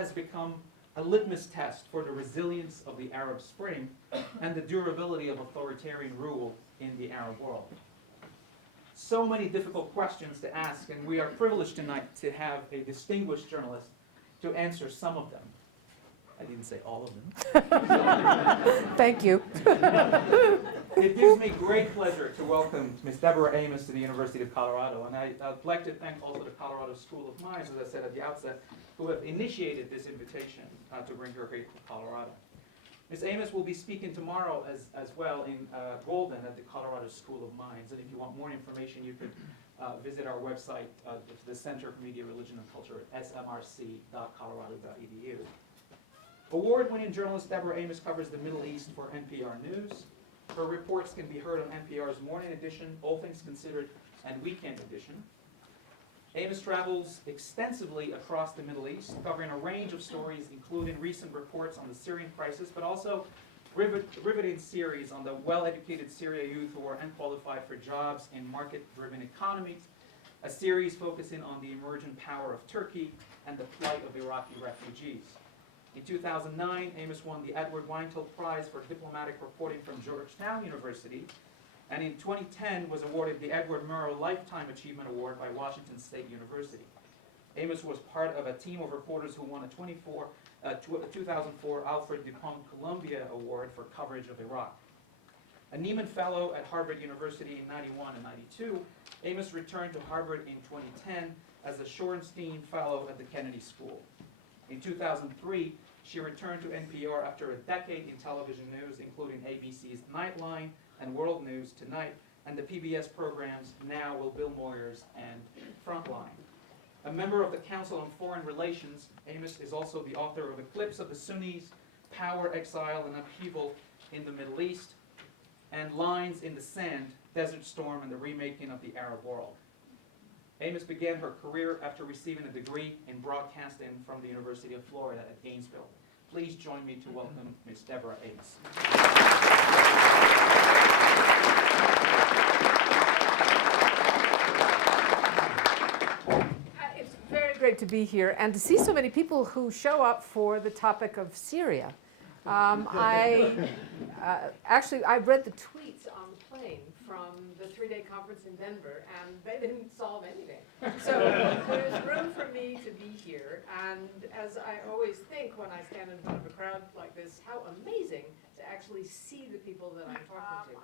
has become a litmus test for the resilience of the Arab Spring and the durability of authoritarian rule in the Arab world. So many difficult questions to ask, and we are privileged tonight to have a distinguished journalist to answer some of them. I didn't say all of them. Thank you. It gives me great pleasure to welcome Ms. Deborah Amos to the University of Colorado, and I'd like to thank also the Colorado School of Mines, as I said at the outset, who have initiated this invitation to bring her here to Colorado. Ms. Amos will be speaking tomorrow as well in Boulder at the Colorado School of Mines, and if you want more information, you could visit our website, the Center for Media, Religion, and Culture at smrc.colorado.edu. Award-winning journalist Deborah Amos covers the Middle East for NPR News. Her reports can be heard on NPR's Morning Edition, All Things Considered, and Weekend Edition. Amos travels extensively across the Middle East, covering a range of stories, including recent reports on the Syrian crisis, but also riveting series on the well-educated Syria youth who are unqualified for jobs in market-driven economies, a series focusing on the emerging power of Turkey and the plight of Iraqi refugees. In 2009, Amos won the Edward Weintel Prize for Diplomatic Reporting from Georgetown University, and in 2010 was awarded the Edward Murrow Lifetime Achievement Award by Washington State University. Amos was part of a team of reporters who won a 2004 Alfred Dupont Columbia Award for coverage of Iraq. A Nieman Fellow at Harvard University in 91 and 92, Amos returned to Harvard in 2010 as a Shorenstein Fellow at the Kennedy School. In 2003, she returned to NPR after a decade in television news, including ABC's Nightline and World News Tonight, and the PBS programs Now with Bill Moyers and Frontline. A member of the Council on Foreign Relations, Amos is also the author of Eclipse of the Sunnis, Power, Exile, and Upheaval in the Middle East, and Lines in the Sand, Desert Storm, and the Remaking of the Arab World. Amos began her career after receiving a degree in broadcasting from the University of Florida at Gainesville. Please join me to welcome Ms. Deborah Amos. It's very great to be here and to see so many people who show up for the topic of Syria. I read the tweets on the plane from the three-day conference in Denver, and they didn't solve anything. So there's room for me to be here, and as I always think when I stand in front of a crowd like this, how amazing to actually see the people that I'm talking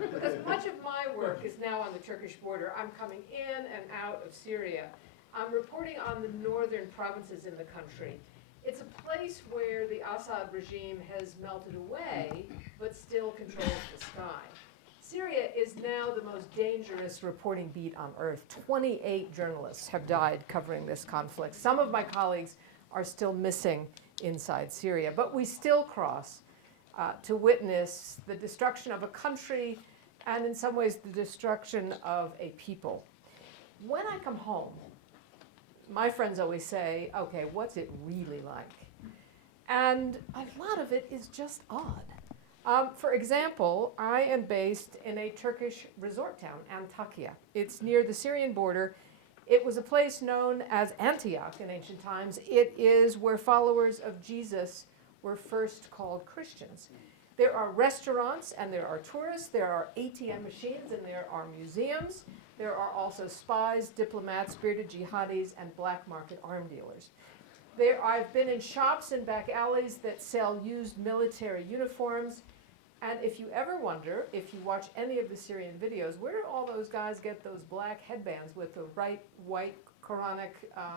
to. Because much of my work is now on the Turkish border. I'm coming in and out of Syria. I'm reporting on the northern provinces in the country. It's a place where the Assad regime has melted away, but still controls the sky. Syria is now the most dangerous reporting beat on earth. 28 journalists have died covering this conflict. Some of my colleagues are still missing inside Syria, but we still cross to witness the destruction of a country and in some ways the destruction of a people. When I come home, my friends always say, okay, what's it really like? And a lot of it is just odd. For example, I am based in a Turkish resort town, Antakya. It's near the Syrian border. It was a place known as Antioch in ancient times. It is where followers of Jesus were first called Christians. There are restaurants and there are tourists. There are ATM machines and there are museums. There are also spies, diplomats, bearded jihadis, and black market arm dealers. I've been in shops and back alleys that sell used military uniforms. And if you ever wonder, if you watch any of the Syrian videos, where do all those guys get those black headbands with the right white Quranic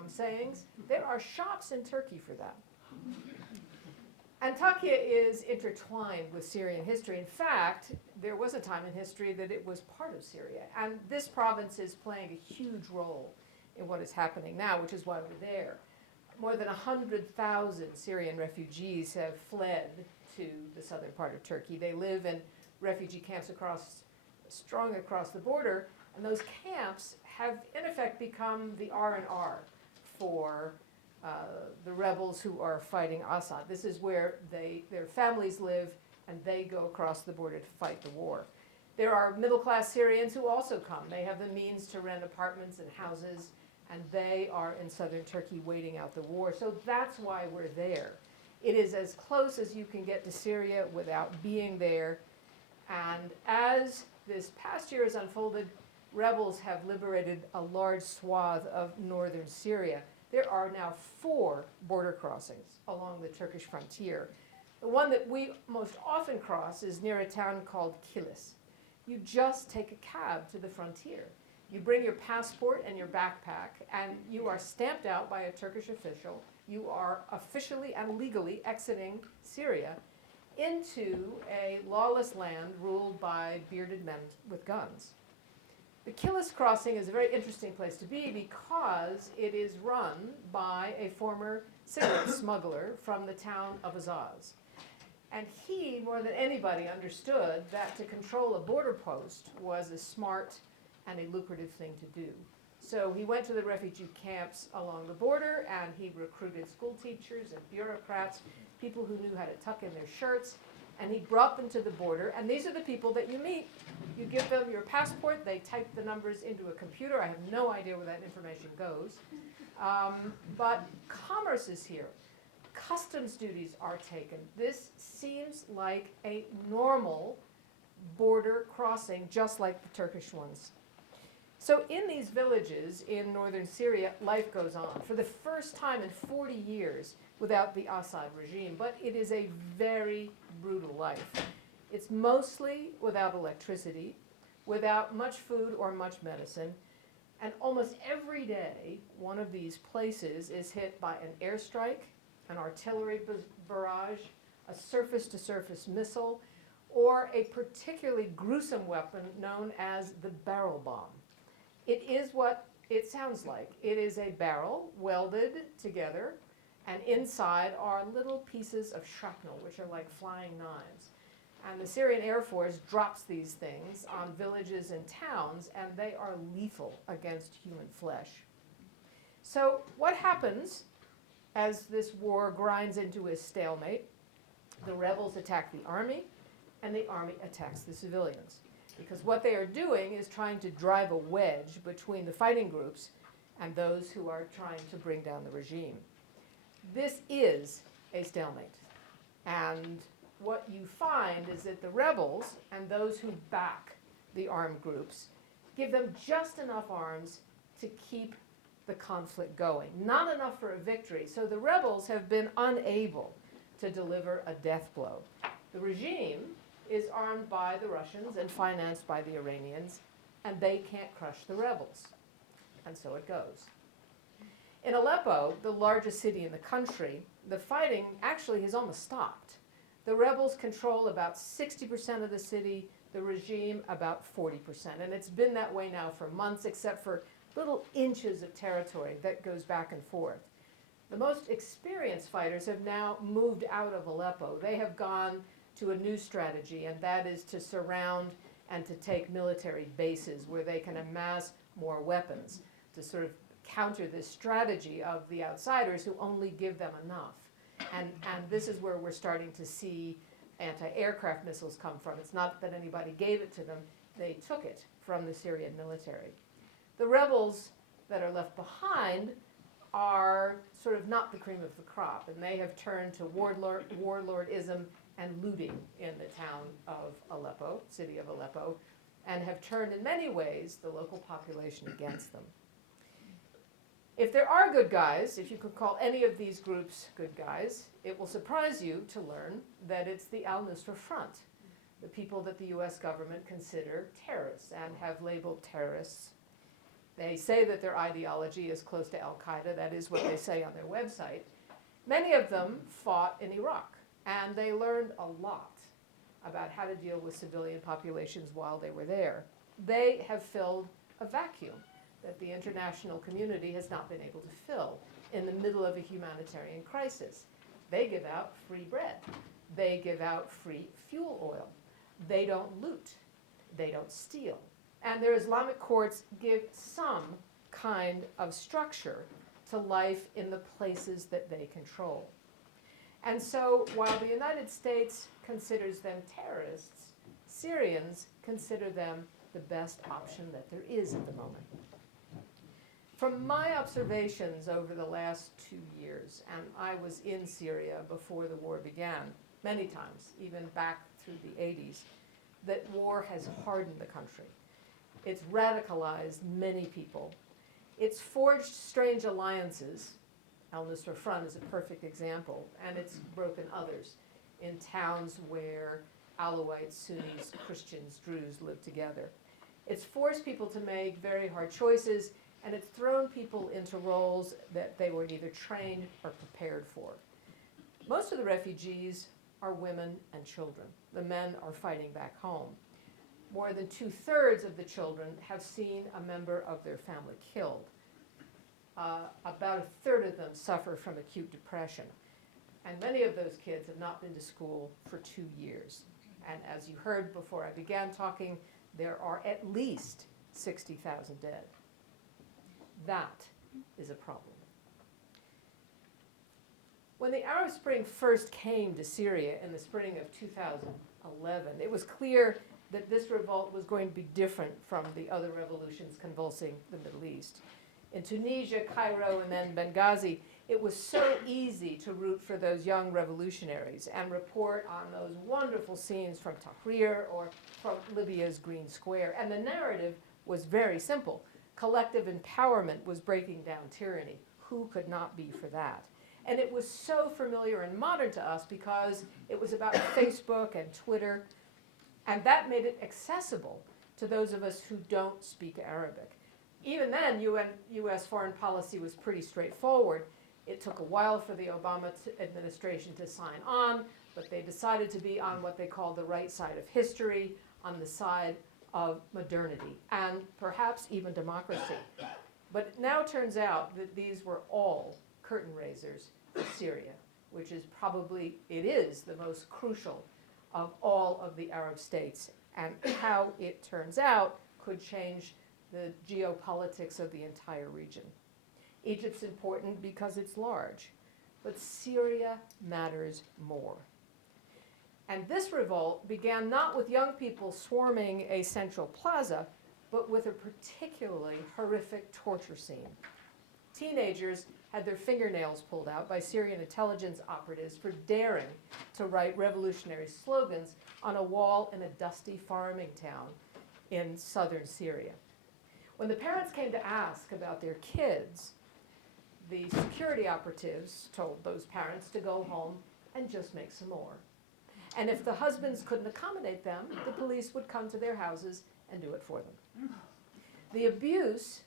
sayings? There are shops in Turkey for that. Antakya is intertwined with Syrian history. In fact, there was a time in history that it was part of Syria. And this province is playing a huge role in what is happening now, which is why we're there. More than 100,000 Syrian refugees have fled to the southern part of Turkey. They live in refugee camps strung across the border, and those camps have, in effect, become the R&R for the rebels who are fighting Assad. This is where their families live, and they go across the border to fight the war. There are middle-class Syrians who also come. They have the means to rent apartments and houses. and they are in southern Turkey waiting out the war. So that's why we're there. It is as close as you can get to Syria without being there. And as this past year has unfolded, rebels have liberated a large swath of northern Syria. There are now 4 border crossings along the Turkish frontier. The one that we most often cross is near a town called Kilis. You just take a cab to the frontier. You bring your passport and your backpack, and you are stamped out by a Turkish official. You are officially and legally exiting Syria into a lawless land ruled by bearded men with guns. The Kilis crossing is a very interesting place to be because it is run by a former cigarette smuggler from the town of Azaz. And he, more than anybody, understood that to control a border post was a smart and a lucrative thing to do. So he went to the refugee camps along the border, and he recruited school teachers and bureaucrats, people who knew how to tuck in their shirts, and he brought them to the border. And these are the people that you meet. You give them your passport, they type the numbers into a computer. I have no idea where that information goes. But commerce is here. Customs duties are taken. This seems like a normal border crossing, just like the Turkish ones. So in these villages in northern Syria, life goes on for the first time in 40 years without the Assad regime, but it is a very brutal life. It's mostly without electricity, without much food or much medicine, and almost every day one of these places is hit by an airstrike, an artillery barrage, a surface-to-surface missile, or a particularly gruesome weapon known as the barrel bomb. It is what it sounds like. It is a barrel welded together, and inside are little pieces of shrapnel, which are like flying knives. And the Syrian Air Force drops these things on villages and towns, and they are lethal against human flesh. So what happens as this war grinds into a stalemate? The rebels attack the army, and the army attacks the civilians. Because what they are doing is trying to drive a wedge between the fighting groups and those who are trying to bring down the regime. This is a stalemate. And what you find is that the rebels and those who back the armed groups give them just enough arms to keep the conflict going. Not enough for a victory. So the rebels have been unable to deliver a death blow. The regime is armed by the Russians and financed by the Iranians, and they can't crush the rebels. And so it goes. In Aleppo, the largest city in the country, the fighting actually has almost stopped. The rebels control about 60% of the city, the regime about 40%. And it's been that way now for months, except for little inches of territory that goes back and forth. The most experienced fighters have now moved out of Aleppo. They have gone to a new strategy, and that is to surround and to take military bases where they can amass more weapons to sort of counter this strategy of the outsiders who only give them enough. And this is where we're starting to see anti-aircraft missiles come from. It's not that anybody gave it to them, they took it from the Syrian military. The rebels that are left behind are sort of not the cream of the crop, and they have turned to warlordism and looting in the town of Aleppo, city of Aleppo, and have turned in many ways the local population against them. If there are good guys, if you could call any of these groups good guys, it will surprise you to learn that it's the al-Nusra Front, the people that the US government consider terrorists and have labeled terrorists. They say that their ideology is close to al-Qaeda. That is what they say on their website. Many of them fought in Iraq, and they learned a lot about how to deal with civilian populations while they were there. They have filled a vacuum that the international community has not been able to fill in the middle of a humanitarian crisis. They give out free bread. They give out free fuel oil. They don't loot. They don't steal. And their Islamic courts give some kind of structure to life in the places that they control. And so while the United States considers them terrorists, Syrians consider them the best option that there is at the moment. From my observations over the last 2 years, and I was in Syria before the war began, many times, even back through the 80s, that war has hardened the country. It's radicalized many people. It's forged strange alliances. Al-Nusra Front is a perfect example, and it's broken others in towns where Alawites, Sunnis, Christians, Druze live together. It's forced people to make very hard choices, and it's thrown people into roles that they were neither trained or prepared for. Most of the refugees are women and children. The men are fighting back home. More than 2/3 of the children have seen a member of their family killed. About 1/3 of them suffer from acute depression. And many of those kids have not been to school for 2 years. And as you heard before I began talking, there are at least 60,000 dead. That is a problem. When the Arab Spring first came to Syria in the spring of 2011, it was clear that this revolt was going to be different from the other revolutions convulsing the Middle East. In Tunisia, Cairo, and then Benghazi, it was so easy to root for those young revolutionaries and report on those wonderful scenes from Tahrir or from Libya's Green Square. And the narrative was very simple. Collective empowerment was breaking down tyranny. Who could not be for that? And it was so familiar and modern to us because it was about Facebook and Twitter, and that made it accessible to those of us who don't speak Arabic. Even then, U.S. foreign policy was pretty straightforward. It took a while for the Obama administration to sign on, but they decided to be on what they called the right side of history, on the side of modernity, and perhaps even democracy. But it now turns out that these were all curtain raisers for Syria, which is probably, it is the most crucial of all of the Arab states, and how it turns out could change the geopolitics of the entire region. Egypt's important because it's large, but Syria matters more. And this revolt began not with young people swarming a central plaza, but with a particularly horrific torture scene. Teenagers had their fingernails pulled out by Syrian intelligence operatives for daring to write revolutionary slogans on a wall in a dusty farming town in southern Syria. When the parents came to ask about their kids, the security operatives told those parents to go home and just make some more. And if the husbands couldn't accommodate them, the police would come to their houses and do it for them. The abuse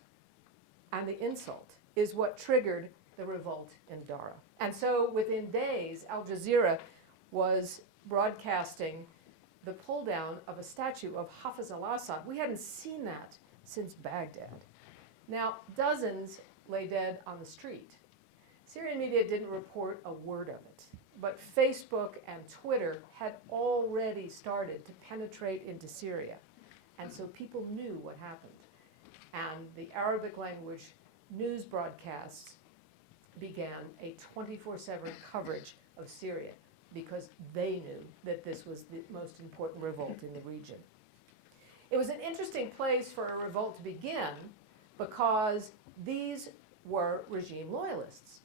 and the insult is what triggered the revolt in Dara. And so within days, Al Jazeera was broadcasting the pull down of a statue of Hafiz al-Assad. We hadn't seen that since Baghdad. Now, dozens lay dead on the street. Syrian media didn't report a word of it, but Facebook and Twitter had already started to penetrate into Syria, and so people knew what happened. And the Arabic language news broadcasts began a 24/7 coverage of Syria because they knew that this was the most important revolt in the region. It was an interesting place for a revolt to begin because these were regime loyalists.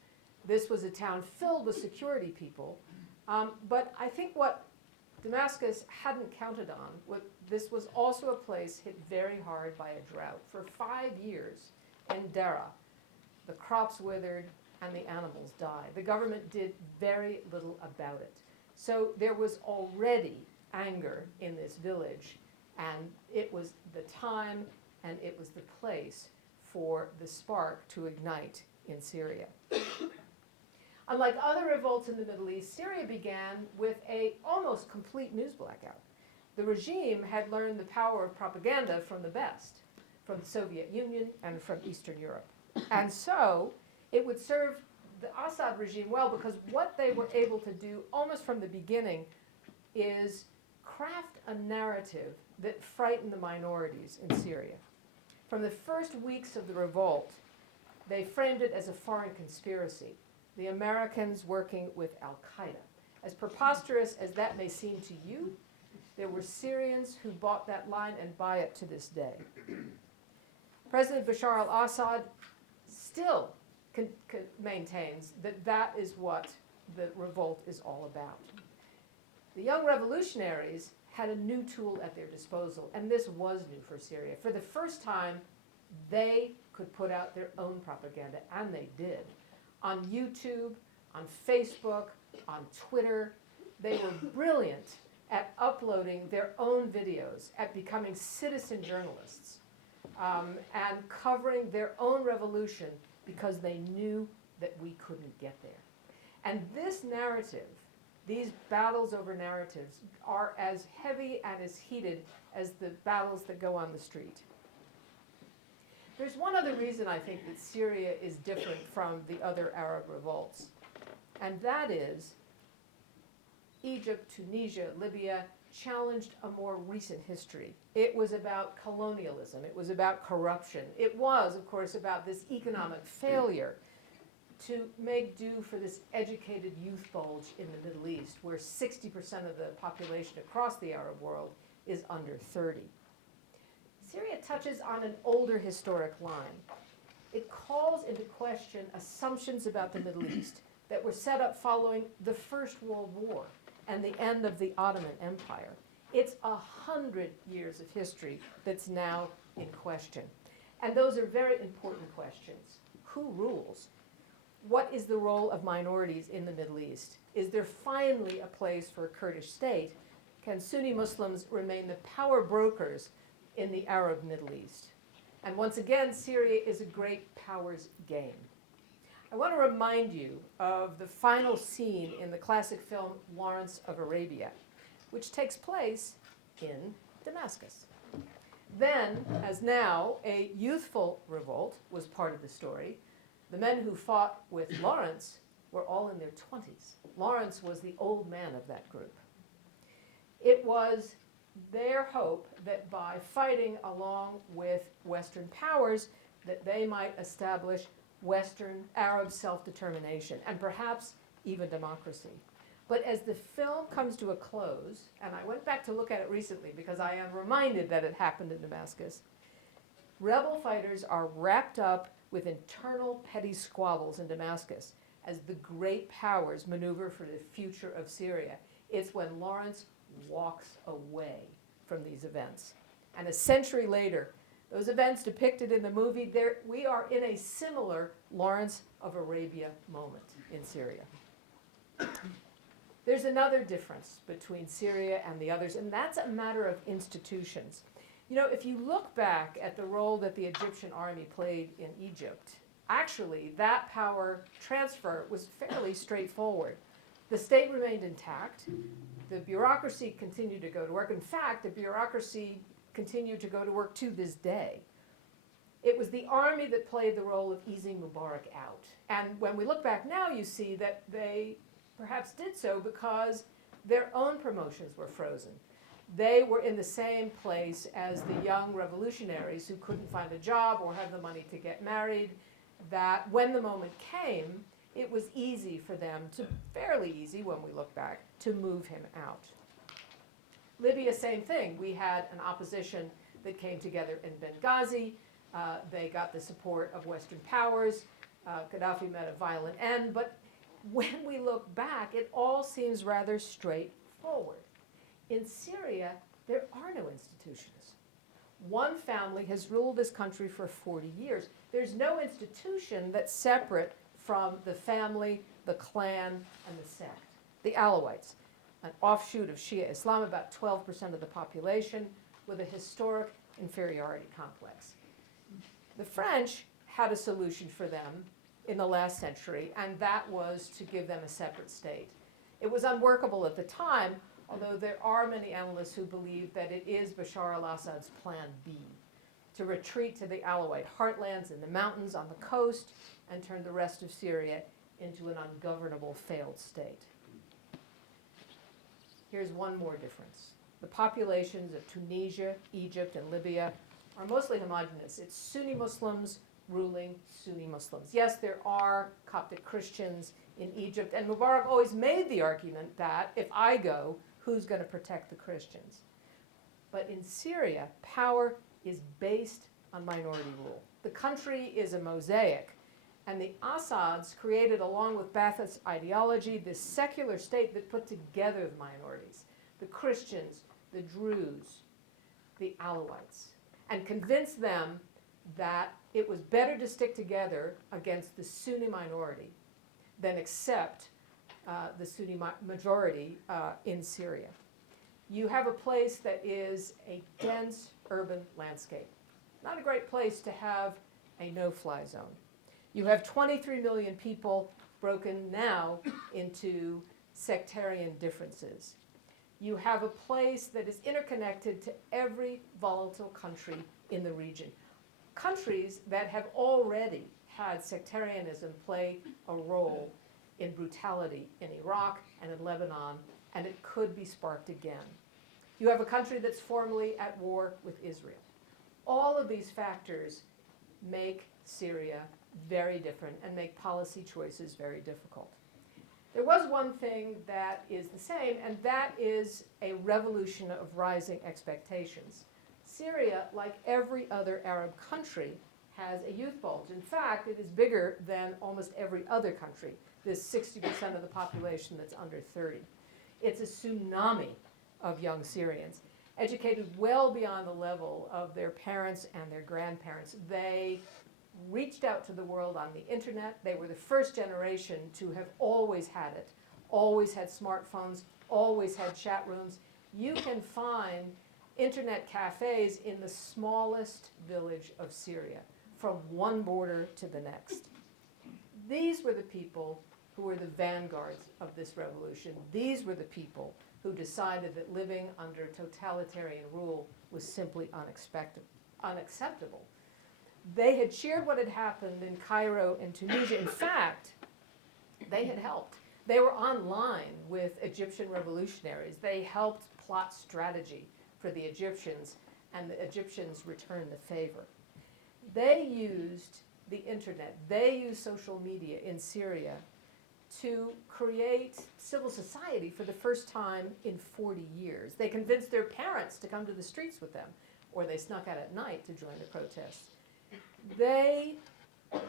This was a town filled with security people, but I think what Damascus hadn't counted on, this was also a place hit very hard by a drought. For 5 years in Dara, the crops withered and the animals died. The government did very little about it. So there was already anger in this village, and it was the time and it was the place for the spark to ignite in Syria. Unlike other revolts in the Middle East, Syria began with an almost complete news blackout. The regime had learned the power of propaganda from the best, from the Soviet Union and from Eastern Europe. And so it would serve the Assad regime well because what they were able to do almost from the beginning is craft a narrative that frightened the minorities in Syria. From the first weeks of the revolt, they framed it as a foreign conspiracy, the Americans working with Al-Qaeda. As preposterous as that may seem to you, there were Syrians who bought that line and buy it to this day. President Bashar al-Assad still maintains that that is what the revolt is all about. The young revolutionaries had a new tool at their disposal, and this was new for Syria. For the first time, they could put out their own propaganda, and they did. On YouTube, on Facebook, on Twitter, they were brilliant at uploading their own videos, at becoming citizen journalists, and covering their own revolution because they knew that we couldn't get there. And this narrative, these battles over narratives, are as heavy and as heated as the battles that go on the street. There's one other reason I think that Syria is different from the other Arab revolts, and that is Egypt, Tunisia, Libya challenged a more recent history. It was about colonialism. It was about corruption. It was, of course, about this economic failure to make do for this educated youth bulge in the Middle East, where 60% of the population across the Arab world is under 30. Syria touches on an older historic line. It calls into question assumptions about the Middle East that were set up following the First World War and the end of the Ottoman Empire. It's 100 years of history that's now in question. And those are very important questions. Who rules? What is the role of minorities in the Middle East? Is there finally a place for a Kurdish state? Can Sunni Muslims remain the power brokers in the Arab Middle East? And once again, Syria is a great powers game. I want to remind you of the final scene in the classic film Lawrence of Arabia, which takes place in Damascus. Then, as now, a youthful revolt was part of the story. The men who fought with Lawrence were all in their 20s. Lawrence was the old man of that group. It was their hope that by fighting along with Western powers, that they might establish Western Arab self-determination and perhaps even democracy. But as the film comes to a close, and I went back to look at it recently because I am reminded that it happened in Damascus, rebel fighters are wrapped up with internal petty squabbles in Damascus as the great powers maneuver for the future of Syria. It's when Lawrence walks away from these events. And a century later, those events depicted in the movie, we are in a similar Lawrence of Arabia moment in Syria. There's another difference between Syria and the others, and that's a matter of institutions. You know, if you look back at the role that the Egyptian army played in Egypt, actually that power transfer was fairly straightforward. The state remained intact. The bureaucracy continued to go to work. In fact, the bureaucracy continued to go to work to this day. It was the army that played the role of easing Mubarak out. And when we look back now, you see that they perhaps did so because their own promotions were frozen. They were in the same place as the young revolutionaries who couldn't find a job or have the money to get married, that when the moment came, it was easy for them to, fairly easy when we look back, to move him out. Libya, same thing. We had an opposition that came together in Benghazi. They got the support of Western powers. Gaddafi met a violent end. But when we look back, it all seems rather straightforward. In Syria, there are no institutions. One family has ruled this country for 40 years. There's no institution that's separate from the family, the clan, and the sect. The Alawites, an offshoot of Shia Islam, about 12% of the population, with a historic inferiority complex. The French had a solution for them in the last century, and that was to give them a separate state. It was unworkable at the time, although there are many analysts who believe that it is Bashar al-Assad's plan B, to retreat to the Alawite heartlands in the mountains on the coast and turn the rest of Syria into an ungovernable failed state. Here's one more difference. The populations of Tunisia, Egypt, and Libya are mostly homogenous. It's Sunni Muslims ruling Sunni Muslims. Yes, there are Coptic Christians in Egypt, and Mubarak always made the argument that if I go, who's going to protect the Christians? But in Syria, power is based on minority rule. The country is a mosaic, And the Assads created, along with Ba'athist ideology, this secular state that put together the minorities, the Christians, the Druze, the Alawites, and convinced them that it was better to stick together against the Sunni minority than accept the Sunni majority in Syria. You have a place that is a dense urban landscape. Not a great place to have a no-fly zone. You have 23 million people broken now into sectarian differences. You have a place that is interconnected to every volatile country in the region. Countries that have already had sectarianism play a role in brutality in Iraq and in Lebanon, and it could be sparked again. You have a country that's formally at war with Israel. All of these factors make Syria very different and make policy choices very difficult. There was one thing that is the same, and that is a revolution of rising expectations. Syria, like every other Arab country, has a youth bulge. In fact, it is bigger than almost every other country. There's 60% of the population that's under 30. It's a tsunami of young Syrians, educated well beyond the level of their parents and their grandparents. They reached out to the world on the internet. They were the first generation to have always had it, always had smartphones, always had chat rooms. You can find internet cafes in the smallest village of Syria, from one border to the next. These were the people who were the vanguards of this revolution. These were the people who decided that living under totalitarian rule was simply unacceptable. They had cheered what had happened in Cairo and Tunisia. In fact, they had helped. They were online with Egyptian revolutionaries. They helped plot strategy for the Egyptians, and the Egyptians returned the favor. They used the internet, they used social media in Syria to create civil society for the first time in 40 years. They convinced their parents to come to the streets with them, or they snuck out at night to join the protests. They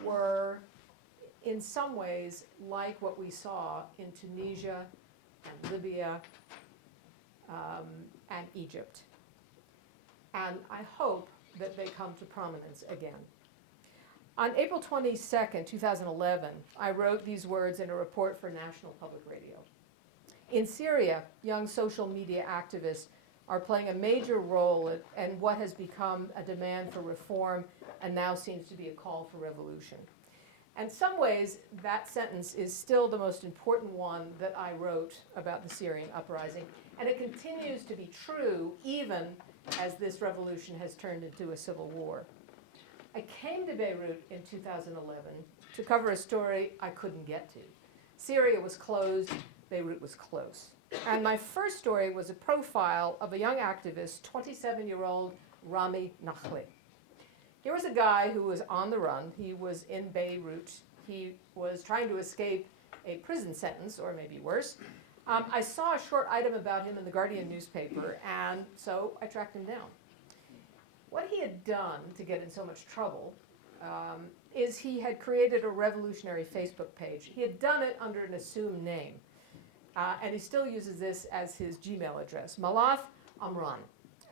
were, in some ways, like what we saw in Tunisia and Libya and Egypt. And I hope that they come to prominence again. On April 22nd, 2011, I wrote these words in a report for National Public Radio. In Syria, young social media activists are playing a major role in what has become a demand for reform and now seems to be a call for revolution. In some ways, that sentence is still the most important one that I wrote about the Syrian uprising, and it continues to be true even as this revolution has turned into a civil war. I came to Beirut in 2011 to cover a story I couldn't get to. Syria was closed, Beirut was close. And my first story was a profile of a young activist, 27-year-old Rami Nakhli. Here was a guy who was on the run. He was in Beirut. He was trying to escape a prison sentence, or maybe worse. I saw a short item about him in the Guardian newspaper, and so I tracked him down. What he had done to get in so much trouble is he had created a revolutionary Facebook page. He had done it under an assumed name, and he still uses this as his Gmail address, Malaf Amran.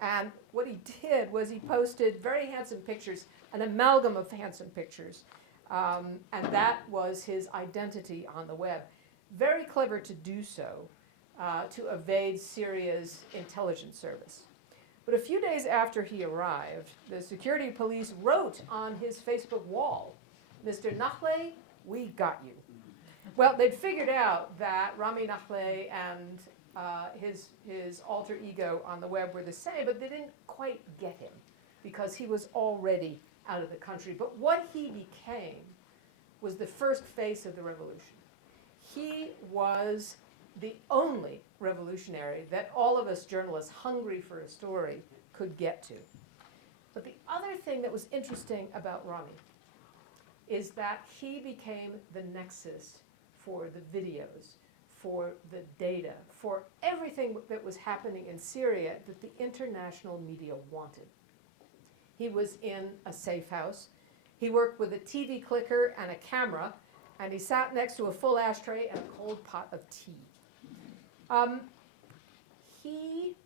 And what he did was he posted very handsome pictures, an amalgam of handsome pictures, and that was his identity on the web. Very clever to do so, to evade Syria's intelligence service. But a few days after he arrived, the security police wrote on his Facebook wall, "Mr. Nakhli, we got you." Well, they'd figured out that Rami Nakhli and his alter ego on the web were the same, but they didn't quite get him because he was already out of the country. But what he became was the first face of the revolution. He was the only revolutionary that all of us journalists hungry for a story could get to. But the other thing that was interesting about Rami is that he became the nexus for the videos, for the data, for everything that was happening in Syria that the international media wanted. He was in a safe house. He worked with a TV clicker and a camera, and he sat next to a full ashtray and a cold pot of tea. He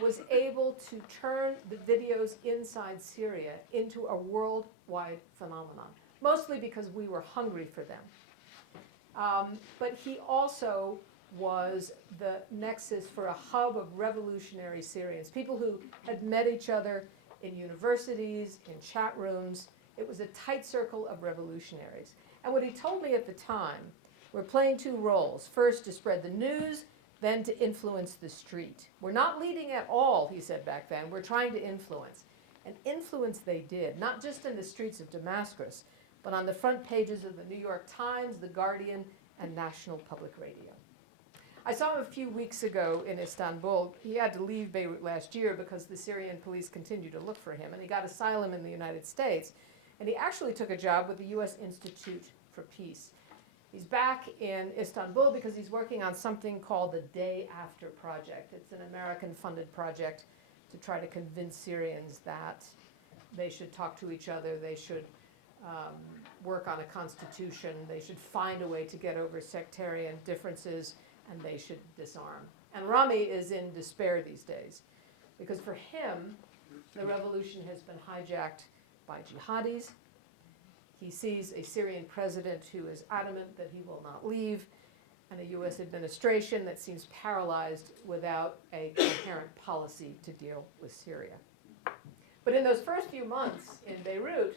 was able to turn the videos inside Syria into a worldwide phenomenon, mostly because we were hungry for them. But he also was the nexus for a hub of revolutionary Syrians, people who had met each other in universities, in chat rooms. It was a tight circle of revolutionaries. And what he told me at the time, we're playing two roles. First, to spread the news, then to influence the street. We're not leading at all, he said back then. We're trying to influence. And influence they did, not just in the streets of Damascus, but on the front pages of the New York Times, The Guardian, and National Public Radio. I saw him a few weeks ago in Istanbul. He had to leave Beirut last year because the Syrian police continued to look for him, and he got asylum in the United States. And he actually took a job with the U.S. Institute for Peace. He's back in Istanbul because he's working on something called the Day After Project. It's an American-funded project to try to convince Syrians that they should talk to each other, they should work on a constitution, they should find a way to get over sectarian differences, and they should disarm. And Rami is in despair these days because for him, the revolution has been hijacked by jihadis. He sees a Syrian president who is adamant that he will not leave, and a U.S. administration that seems paralyzed without a coherent policy to deal with Syria. But in those first few months in Beirut,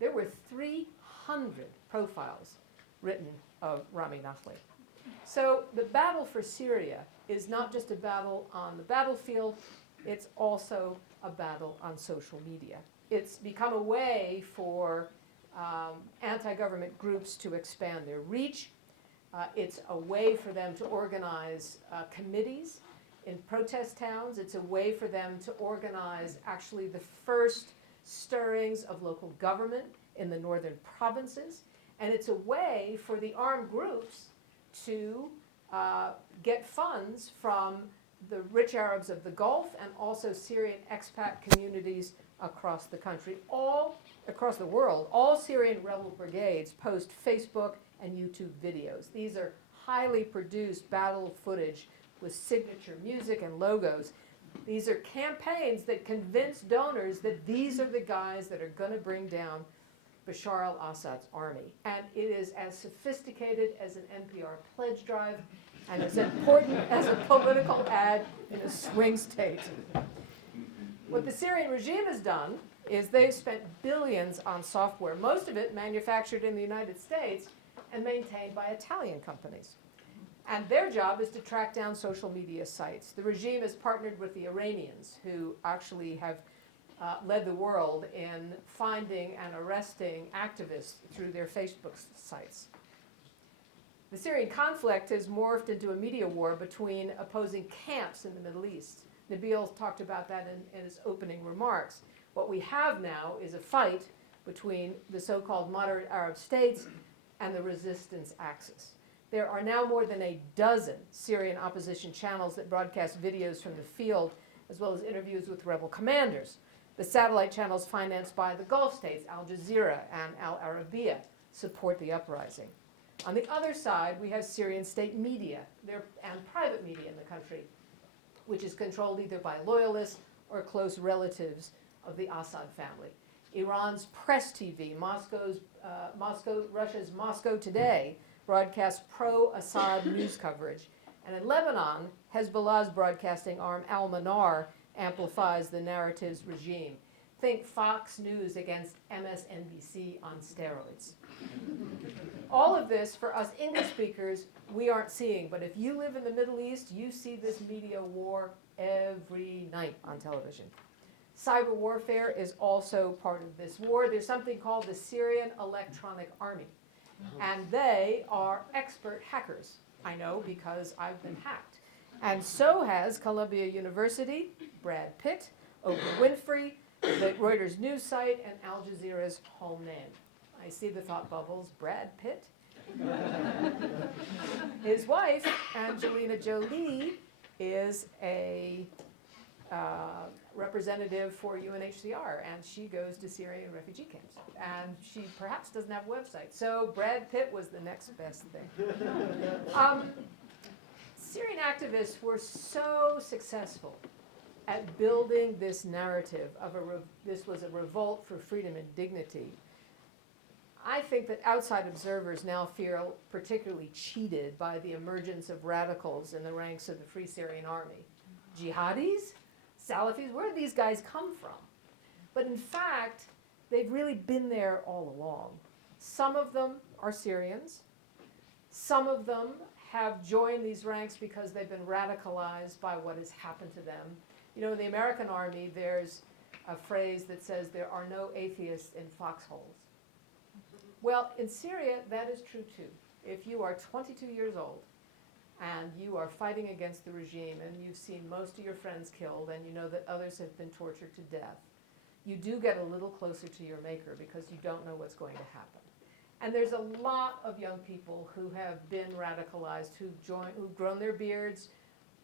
there were 300 profiles written of Rami Nahli. So the battle for Syria is not just a battle on the battlefield, it's also a battle on social media. It's become a way for anti-government groups to expand their reach. It's a way for them to organize committees in protest towns. It's a way for them to organize actually the first stirrings of local government in the northern provinces. And it's a way for the armed groups to get funds from the rich Arabs of the Gulf and also Syrian expat communities across the country, all across the world. All Syrian rebel brigades post Facebook and YouTube videos. These are highly produced battle footage with signature music and logos. These are campaigns that convince donors that these are the guys that are going to bring down Bashar al-Assad's army. And it is as sophisticated as an NPR pledge drive and as important as a political ad in a swing state. What the Syrian regime has done is they've spent billions on software, most of it manufactured in the United States and maintained by Italian companies. And their job is to track down social media sites. The regime has partnered with the Iranians, who actually have led the world in finding and arresting activists through their Facebook sites. The Syrian conflict has morphed into a media war between opposing camps in the Middle East. Nabil talked about that in his opening remarks. What we have now is a fight between the so-called moderate Arab states and the resistance axis. There are now more than a dozen Syrian opposition channels that broadcast videos from the field, as well as interviews with rebel commanders. The satellite channels financed by the Gulf states, Al Jazeera and Al Arabiya, support the uprising. On the other side, we have Syrian state media and private media in the country, which is controlled either by loyalists or close relatives of the Assad family. Iran's press TV, Russia's Moscow Today, broadcasts pro-Assad news coverage. And in Lebanon, Hezbollah's broadcasting arm, Al-Manar, amplifies the narrative's regime. Think Fox News against MSNBC on steroids. All of this, for us English speakers, we aren't seeing. But if you live in the Middle East, you see this media war every night on television. Cyber warfare is also part of this war. There's something called the Syrian Electronic Army. And they are expert hackers. I know because I've been hacked. And so has Columbia University, Brad Pitt, Oprah Winfrey, the Reuters news site, and Al Jazeera's home name. I see the thought bubbles. Brad Pitt. His wife, Angelina Jolie, is a representative for UNHCR, and she goes to Syrian refugee camps. And she perhaps doesn't have a website. So Brad Pitt was the next best thing. Syrian activists were so successful at building this narrative of this was a revolt for freedom and dignity. I think that outside observers now feel particularly cheated by the emergence of radicals in the ranks of the Free Syrian Army. Jihadis? Salafis? Where did these guys come from? But in fact, they've really been there all along. Some of them are Syrians. Some of them have joined these ranks because they've been radicalized by what has happened to them. You know, in the American Army, there's a phrase that says there are no atheists in foxholes. Well, in Syria, that is true too. If you are 22 years old and you are fighting against the regime and you've seen most of your friends killed and you know that others have been tortured to death, you do get a little closer to your maker because you don't know what's going to happen. And there's a lot of young people who have been radicalized, who've grown their beards,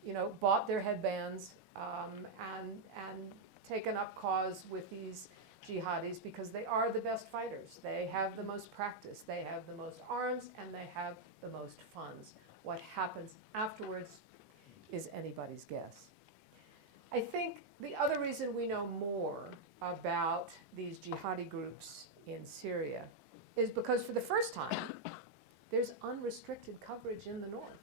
you know, bought their headbands, and taken up cause with these jihadis because they are the best fighters. They have the most practice, they have the most arms, and they have the most funds. What happens afterwards is anybody's guess. I think the other reason we know more about these jihadi groups in Syria is because for the first time, there's unrestricted coverage in the north.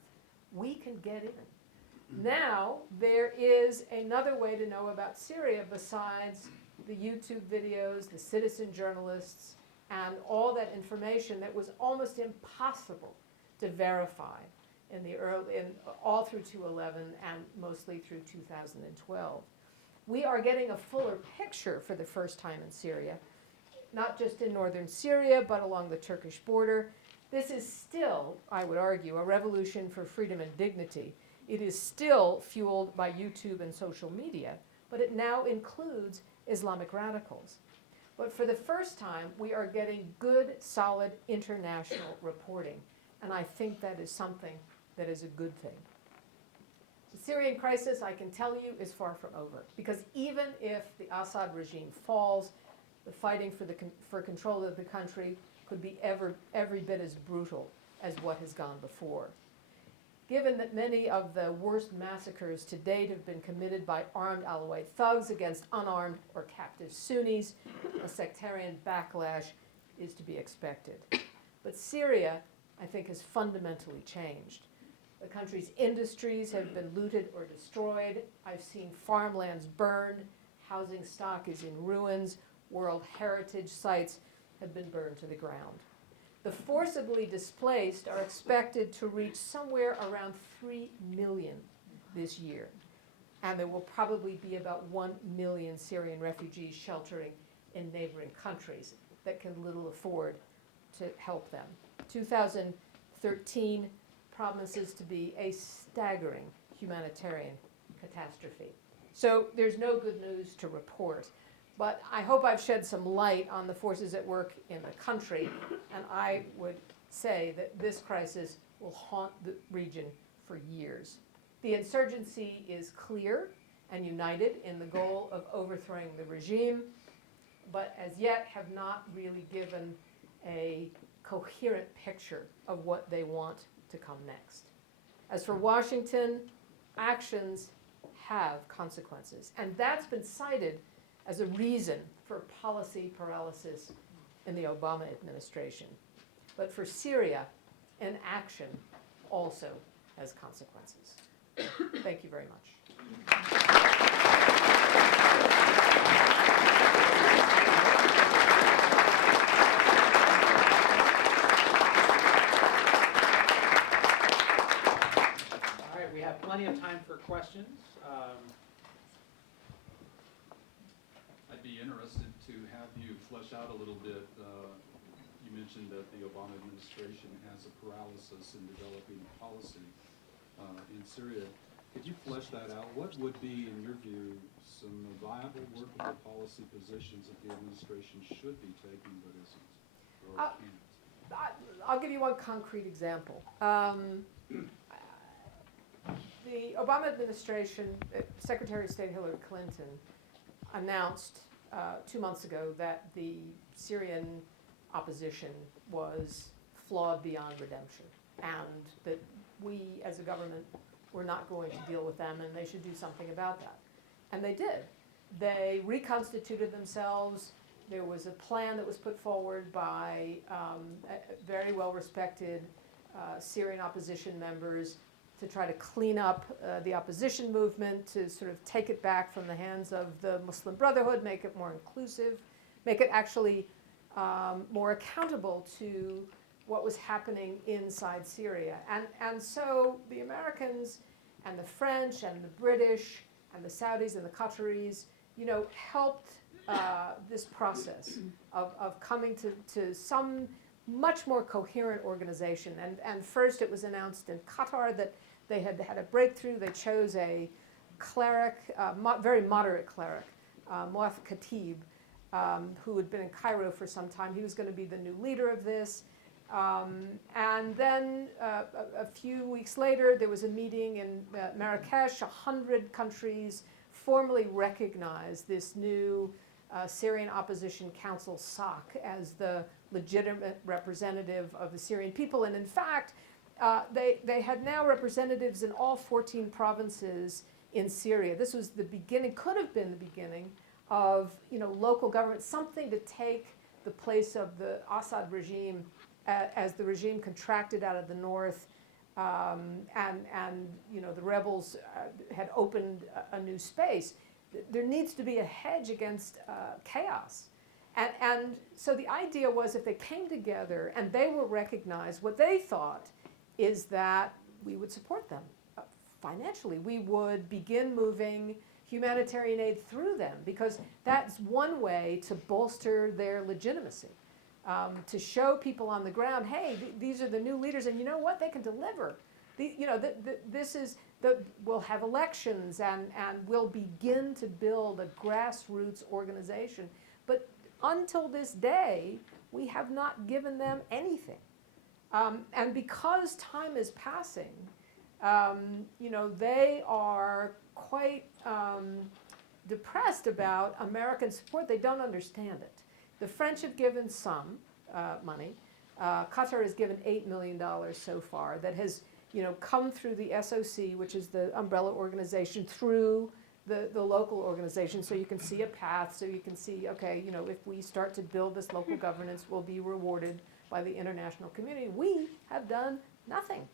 We can get in. Now, there is another way to know about Syria besides the YouTube videos, the citizen journalists, and all that information that was almost impossible to verify all through 2011 and mostly through 2012. We are getting a fuller picture for the first time in Syria, not just in northern Syria, but along the Turkish border. This is still, I would argue, a revolution for freedom and dignity. It is still fueled by YouTube and social media, but it now includes Islamic radicals. But for the first time, we are getting good, solid international reporting, and I think that is something that is a good thing. The Syrian crisis, I can tell you, is far from over, because even if the Assad regime falls, the fighting for control of the country could be every bit as brutal as what has gone before. Given that many of the worst massacres to date have been committed by armed Alawite thugs against unarmed or captive Sunnis, a sectarian backlash is to be expected. But Syria, I think, has fundamentally changed. The country's industries have been looted or destroyed. I've seen farmlands burned. Housing stock is in ruins. World heritage sites have been burned to the ground. The forcibly displaced are expected to reach somewhere around 3 million this year. And there will probably be about 1 million Syrian refugees sheltering in neighboring countries that can little afford to help them. 2013 promises to be a staggering humanitarian catastrophe. So there's no good news to report. But I hope I've shed some light on the forces at work in the country, and I would say that this crisis will haunt the region for years. The insurgency is clear and united in the goal of overthrowing the regime, but as yet have not really given a coherent picture of what they want to come next. As for Washington, actions have consequences, and that's been cited as a reason for policy paralysis in the Obama administration. But for Syria, inaction also has consequences. Thank you very much. All right, we have plenty of time for questions. I'd be interested to have you flesh out a little bit. You mentioned that the Obama administration has a paralysis in developing policy in Syria. Could you flesh that out? What would be, in your view, some viable, workable policy positions that the administration should be taking but isn't or can't? I'll give you one concrete example. The Obama administration, Secretary of State Hillary Clinton announced 2 months ago that the Syrian opposition was flawed beyond redemption, and that we as a government were not going to deal with them, and they should do something about that. And they did. They reconstituted themselves. There was a plan that was put forward by very well-respected Syrian opposition members to try to clean up the opposition movement, to sort of take it back from the hands of the Muslim Brotherhood, make it more inclusive, make it actually more accountable to what was happening inside Syria. And so the Americans and the French and the British and the Saudis and the Qataris, helped this process of coming to some much more coherent organization. And first it was announced in Qatar that they had had a breakthrough. They chose a cleric, very moderate cleric, Muath Khatib, who had been in Cairo for some time. He was going to be the new leader of this. And then a few weeks later, there was a meeting in Marrakesh. 100 countries formally recognized this new Syrian Opposition Council, SOC, as the legitimate representative of the Syrian people. And in fact, they had now representatives in all 14 provinces in Syria. This was the beginning, could have been the beginning of local government, something to take the place of the Assad regime as the regime contracted out of the north, and the rebels had opened a new space. There needs to be a hedge against chaos. And so the idea was, if they came together and they were recognized, what they thought is that we would support them financially. We would begin moving humanitarian aid through them, because that's one way to bolster their legitimacy, to show people on the ground, hey, these are the new leaders, and you know what, they can deliver. We'll have elections, and we'll begin to build a grassroots organization. But until this day, we have not given them anything. And because time is passing, they are quite depressed about American support. They don't understand it. The French have given some money. Qatar has given $8 million so far that has come through the SOC, which is the umbrella organization, through the local organization, so you can see a path, so you can see, okay, if we start to build this local governance, we'll be rewarded by the international community. We have done nothing,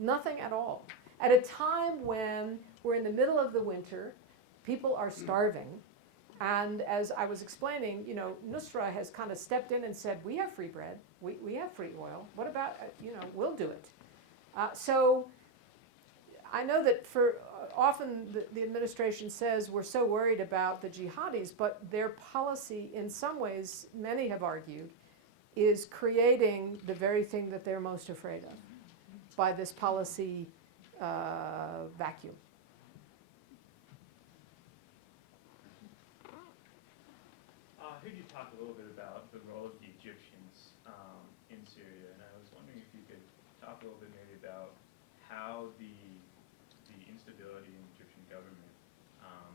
nothing at all. At a time when we're in the middle of the winter, people are starving, and as I was explaining, Nusra has kind of stepped in and said, we have free bread, we have free oil, what about, we'll do it. So I know that often the administration says we're so worried about the jihadis, but their policy, in some ways, many have argued, is creating the very thing that they're most afraid of by this policy vacuum. I heard you talk a little bit about the role of the Egyptians in Syria, and I was wondering if you could talk a little bit maybe about how the instability in the Egyptian government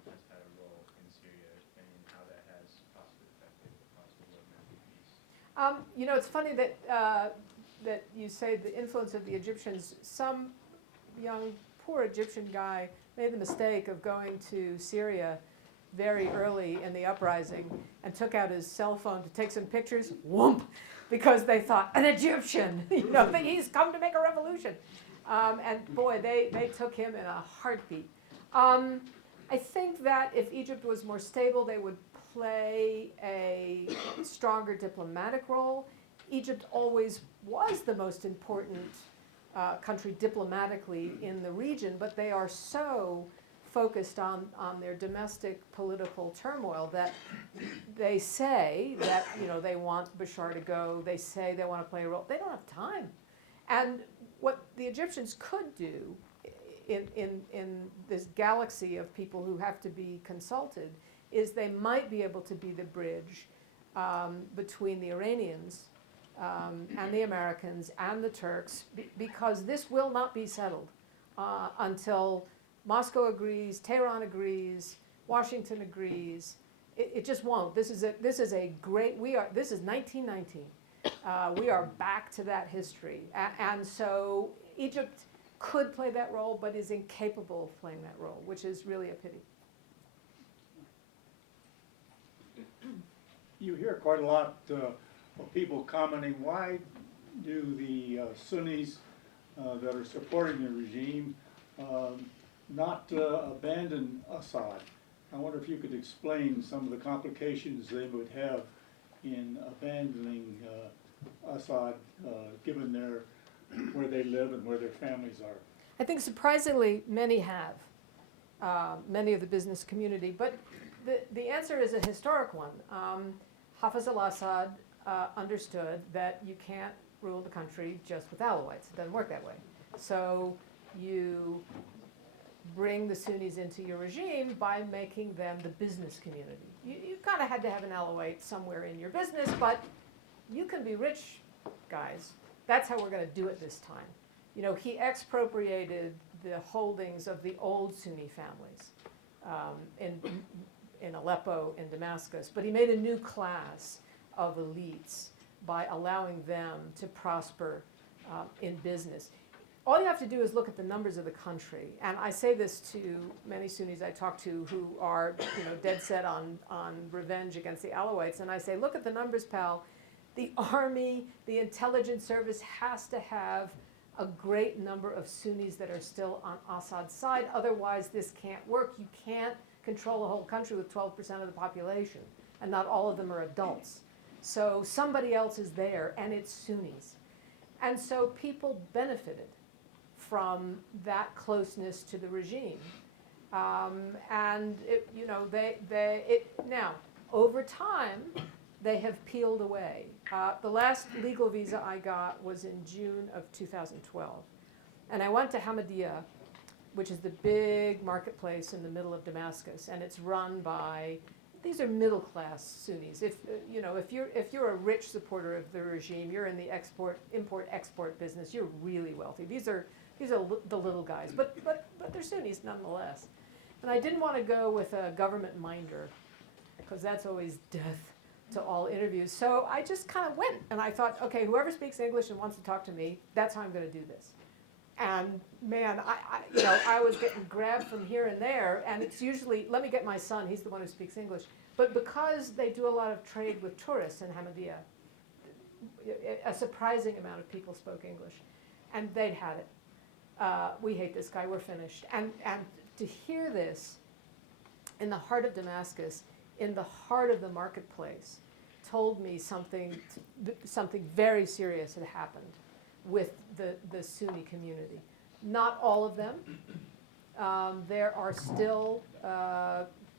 has had a role in Syria, and how that has possibly affected the possible roadmap to peace. It's funny that you say the influence of the Egyptians. Some young, poor Egyptian guy made the mistake of going to Syria very early in the uprising and took out his cell phone to take some pictures, whoomp, because they thought, an Egyptian, he's come to make a revolution. And boy, they took him in a heartbeat. I think that if Egypt was more stable, they would play a stronger diplomatic role. Egypt always was the most important country diplomatically in the region, but they are so focused on their domestic political turmoil that they say that they want Bashar to go. They say they want to play a role. They don't have time. And what the Egyptians could do in this galaxy of people who have to be consulted is they might be able to be the bridge between the Iranians and the Americans and the Turks, because this will not be settled until Moscow agrees, Tehran agrees, Washington agrees. It just won't. This is a great, this is 1919. We are back to that history. And so Egypt could play that role, but is incapable of playing that role, which is really a pity. You hear quite a lot of people commenting, why do the Sunnis that are supporting the regime not abandon Assad? I wonder if you could explain some of the complications they would have in abandoning Assad, given where they live and where their families are. I think surprisingly many have, many of the business community, but the answer is a historic one. Hafez al-Assad understood that you can't rule the country just with Alawites. It doesn't work that way. So you bring the Sunnis into your regime by making them the business community. You kind of had to have an Alawite somewhere in your business, but you can be rich, guys. That's how we're going to do it this time. You know, he expropriated the holdings of the old Sunni families in Aleppo, in Damascus, but he made a new class of elites by allowing them to prosper in business. All you have to do is look at the numbers of the country, and I say this to many Sunnis I talk to who are, dead set on revenge against the Alawites, and I say, look at the numbers, pal. The army, the intelligence service has to have a great number of Sunnis that are still on Assad's side, otherwise this can't work. You can't control a whole country with 12% of the population, and not all of them are adults. So somebody else is there, and it's Sunnis. And so people benefited from that closeness to the regime. And now, over time, they have peeled away. The last legal visa I got was in June of 2012. And I went to Hamadiya, which is the big marketplace in the middle of Damascus, and it's run by, these are middle-class Sunnis. If you're a rich supporter of the regime, you're in the import-export business, you're really wealthy. These are the little guys, but they're Sunnis nonetheless. And I didn't want to go with a government minder, because that's always death to all interviews. So I just kind of went, and I thought, okay, whoever speaks English and wants to talk to me, that's how I'm going to do this. And man, I was getting grabbed from here and there, and it's usually, let me get my son, he's the one who speaks English. But because they do a lot of trade with tourists in Hamadiya, a surprising amount of people spoke English, and they'd had it. We hate this guy, we're finished. And to hear this in the heart of Damascus, in the heart of the marketplace, told me something very serious had happened with the Sunni community. Not all of them. There are still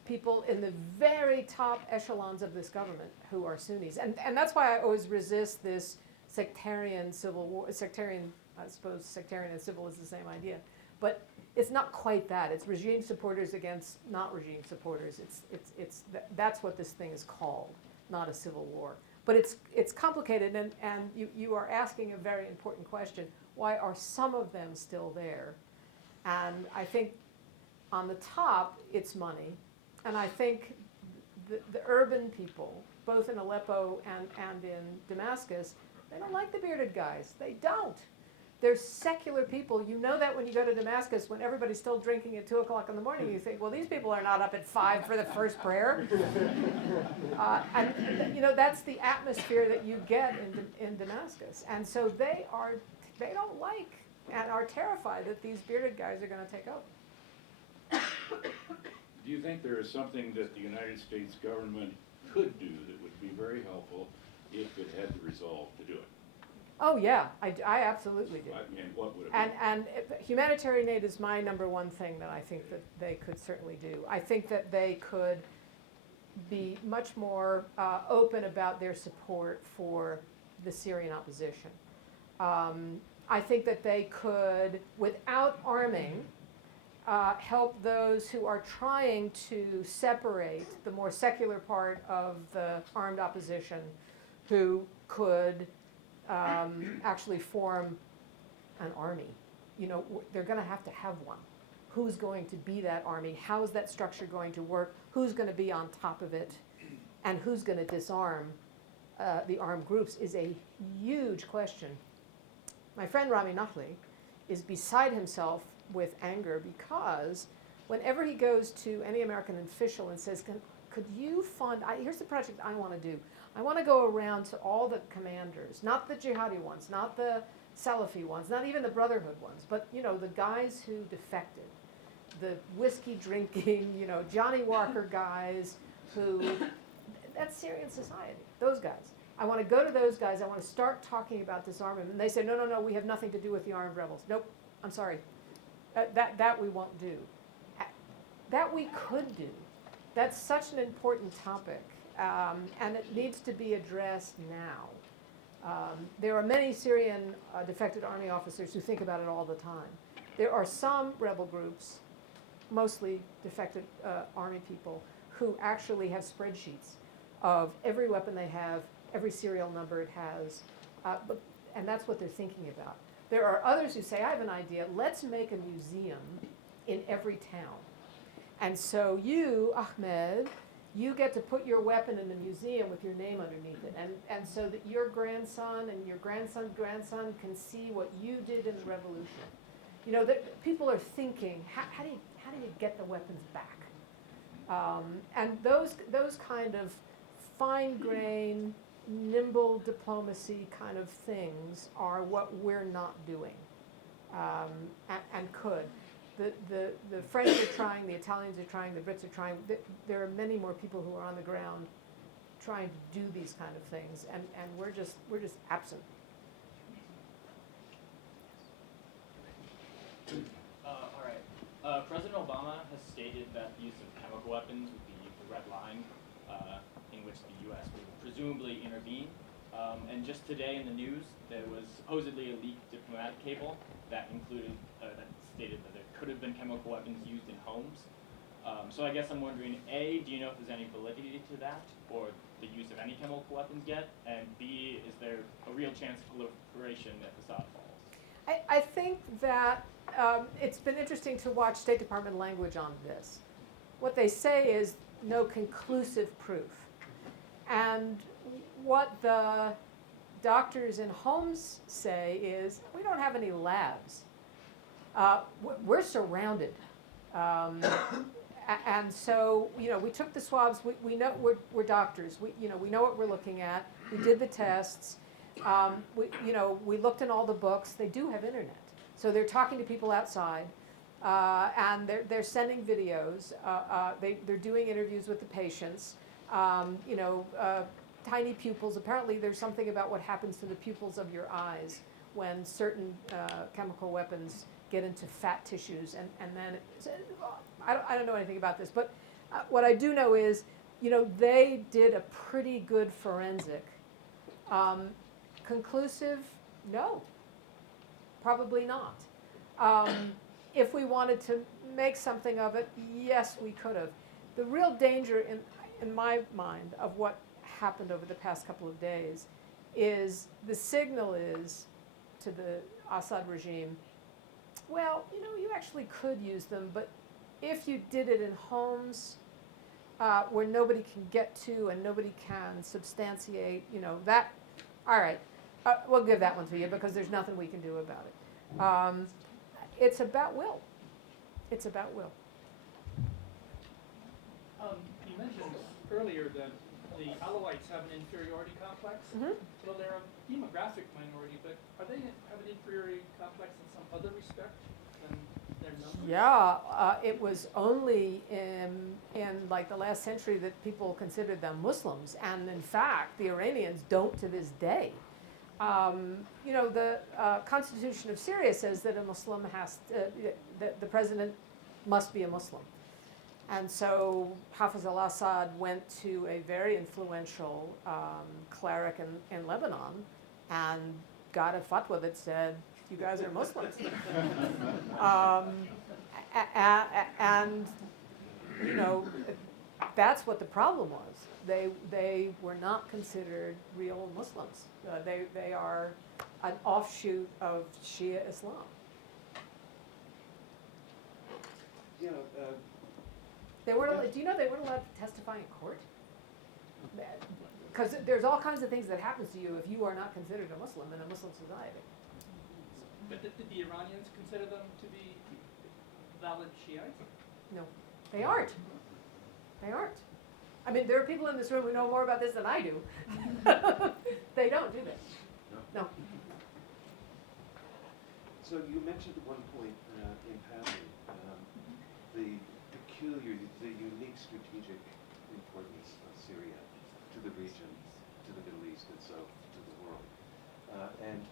people in the very top echelons of this government who are Sunnis. And that's why I always resist this sectarian civil war. I suppose sectarian and civil is the same idea. But it's not quite that. It's regime supporters against not regime supporters. That's what this thing is called, not a civil war. But it's complicated, and you are asking a very important question. Why are some of them still there? And I think on the top, it's money. And I think the urban people, both in Aleppo and in Damascus, they don't like the bearded guys. They don't. They're secular people. You know that when you go to Damascus, when everybody's still drinking at 2 o'clock in the morning, you think, well, these people are not up at 5 for the first prayer. And that's the atmosphere that you get in Damascus. And so they don't like and are terrified that these bearded guys are going to take over. Do you think there is something that the United States government could do that would be very helpful if it had the resolve to do it? Oh, yeah, I absolutely do. And what would it be? And humanitarian aid is my number one thing that I think that they could certainly do. I think that they could be much more open about their support for the Syrian opposition. I think that they could, without arming, help those who are trying to separate the more secular part of the armed opposition, who could actually form an army. They're going to have one, who's going to be that army, how is that structure going to work, who's going to be on top of it, and who's going to disarm the armed groups is a huge question. My friend Rami Nahli is beside himself with anger because whenever he goes to any American official and says, could you fund, here's the project I want to do. I want to go around to all the commanders, not the jihadi ones, not the Salafi ones, not even the Brotherhood ones, but the guys who defected, the whiskey drinking, Johnny Walker guys who, that's Syrian society, those guys. I want to go to those guys, I want to start talking about disarmament. And they say, no, we have nothing to do with the armed rebels. Nope, I'm sorry. That we won't do. That we could do. That's such an important topic, and it needs to be addressed now. There are many Syrian defected army officers who think about it all the time. There are some rebel groups, mostly defected army people, who actually have spreadsheets of every weapon they have, every serial number it has, and that's what they're thinking about. There are others who say, I have an idea, let's make a museum in every town. And so you, Ahmed, you get to put your weapon in the museum with your name underneath it. And so that your grandson and your grandson's grandson can see what you did in the revolution. That people are thinking, how do you get the weapons back? And those kind of fine-grained, nimble diplomacy kind of things are what we're not doing, and could. The French are trying, the Italians are trying, the Brits are trying. There are many more people who are on the ground trying to do these kind of things, and we're just absent. All right. President Obama has stated that the use of chemical weapons would be the red line in which the U.S. would presumably intervene. And just today in the news, there was supposedly a leaked diplomatic cable that included, that stated that there could have been chemical weapons used in homes. So I guess I'm wondering, A, do you know if there's any validity to that, or the use of any chemical weapons yet? And B, is there a real chance of proliferation if Assad falls? I think that it's been interesting to watch State Department language on this. What they say is no conclusive proof. And what the doctors in Homs say is, we don't have any labs. We're surrounded. And so, we took the swabs. We know we're doctors. We know what we're looking at. We did the tests. We looked in all the books. They do have internet, so they're talking to people outside, and they're sending videos. They're doing interviews with the patients. Tiny pupils. Apparently, there's something about what happens to the pupils of your eyes when certain chemical weapons get into fat tissues, and then I don't know anything about this, but what I do know is, they did a pretty good forensic. Conclusive? No, probably not. If we wanted to make something of it, yes, we could have. The real danger in my mind of what happened over the past couple of days is the signal is to the Assad regime, well, you actually could use them, but if you did it in homes where nobody can get to and nobody can substantiate, that, all right, we'll give that one to you because there's nothing we can do about it. It's about will. It's about will. You mentioned earlier that the Alawites have an inferiority complex. Mm-hmm. Well, they're a demographic minority, but have an inferiority complex in some other respect than their numbers? Yeah, it was only in like the last century that people considered them Muslims, and in fact, the Iranians don't to this day. The Constitution of Syria says that a Muslim that the president must be a Muslim. And so Hafez al-Assad went to a very influential cleric in Lebanon and got a fatwa that said, you guys are Muslims. And that's what the problem was. They were not considered real Muslims. They are an offshoot of Shia Islam. They weren't, do you know they weren't allowed to testify in court? Because there's all kinds of things that happens to you if you are not considered a Muslim in a Muslim society. But did the Iranians consider them to be valid Shiites? No, they aren't. They aren't. I mean, there are people in this room who know more about this than I do. They don't, do they? No. So you mentioned at one point in passing the the unique strategic importance of Syria to the region, to the Middle East, and so to the world. And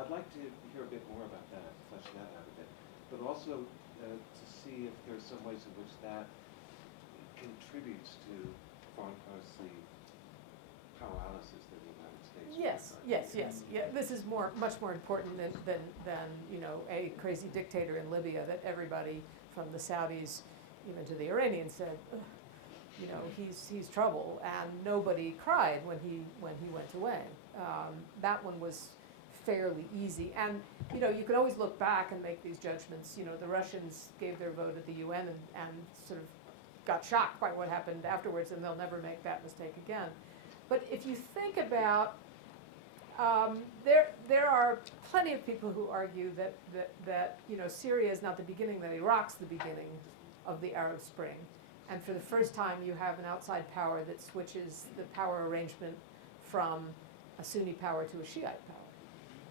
I'd like to hear a bit more about that, flesh that out a bit, but also to see if there's some ways in which that contributes to foreign policy paralysis that the United States. Yeah, this is much more important than you know, a crazy dictator in Libya that everybody from the Saudis even to the Iranians said, you know, he's trouble, and nobody cried when he went away. That one was fairly easy, and you know, you can always look back and make these judgments. You know, the Russians gave their vote at the UN and sort of got shocked by what happened afterwards, and they'll never make that mistake again. But if you think about, there are plenty of people who argue that you know, Syria is not the beginning, that Iraq's the beginning of the Arab Spring. And for the first time, you have an outside power that switches the power arrangement from a Sunni power to a Shiite power,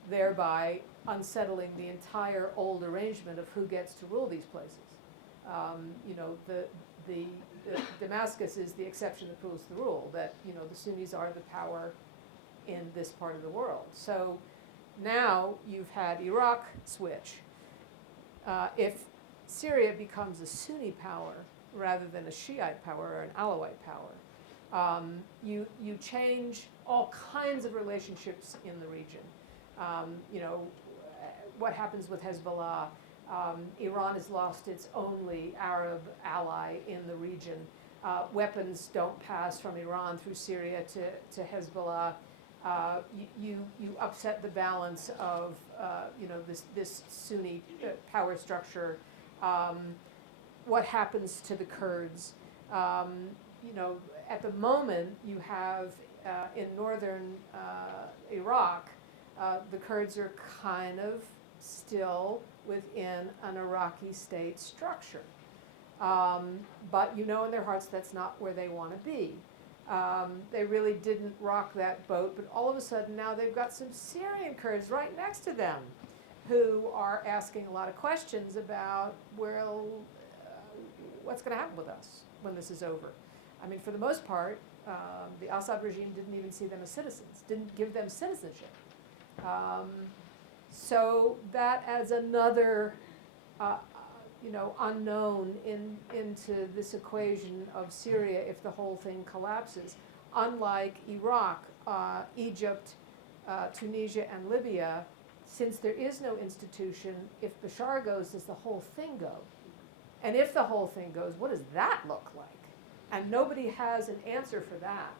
thereby unsettling the entire old arrangement of who gets to rule these places. You know, the Damascus is the exception that proves the rule, that, you know, the Sunnis are the power in this part of the world. So now you've had Iraq switch. If Syria becomes a Sunni power rather than a Shiite power or an Alawite power, you change all kinds of relationships in the region. You know, what happens with Hezbollah? Iran has lost its only Arab ally in the region. Weapons don't pass from Iran through Syria to Hezbollah. You upset the balance of you know, this Sunni power structure. What happens to the Kurds? You know, at the moment you have in northern Iraq, the Kurds are kind of still within an Iraqi state structure. But you know in their hearts that's not where they want to be. They really didn't rock that boat, but all of a sudden now they've got some Syrian Kurds right next to them who are asking a lot of questions about, well, what's going to happen with us when this is over? I mean, for the most part, the Assad regime didn't even see them as citizens, didn't give them citizenship. So that adds another, you know, unknown into this equation of Syria if the whole thing collapses. Unlike Iraq, Egypt, Tunisia, and Libya, since there is no institution, if Bashar goes, does the whole thing go? And if the whole thing goes, what does that look like? And nobody has an answer for that.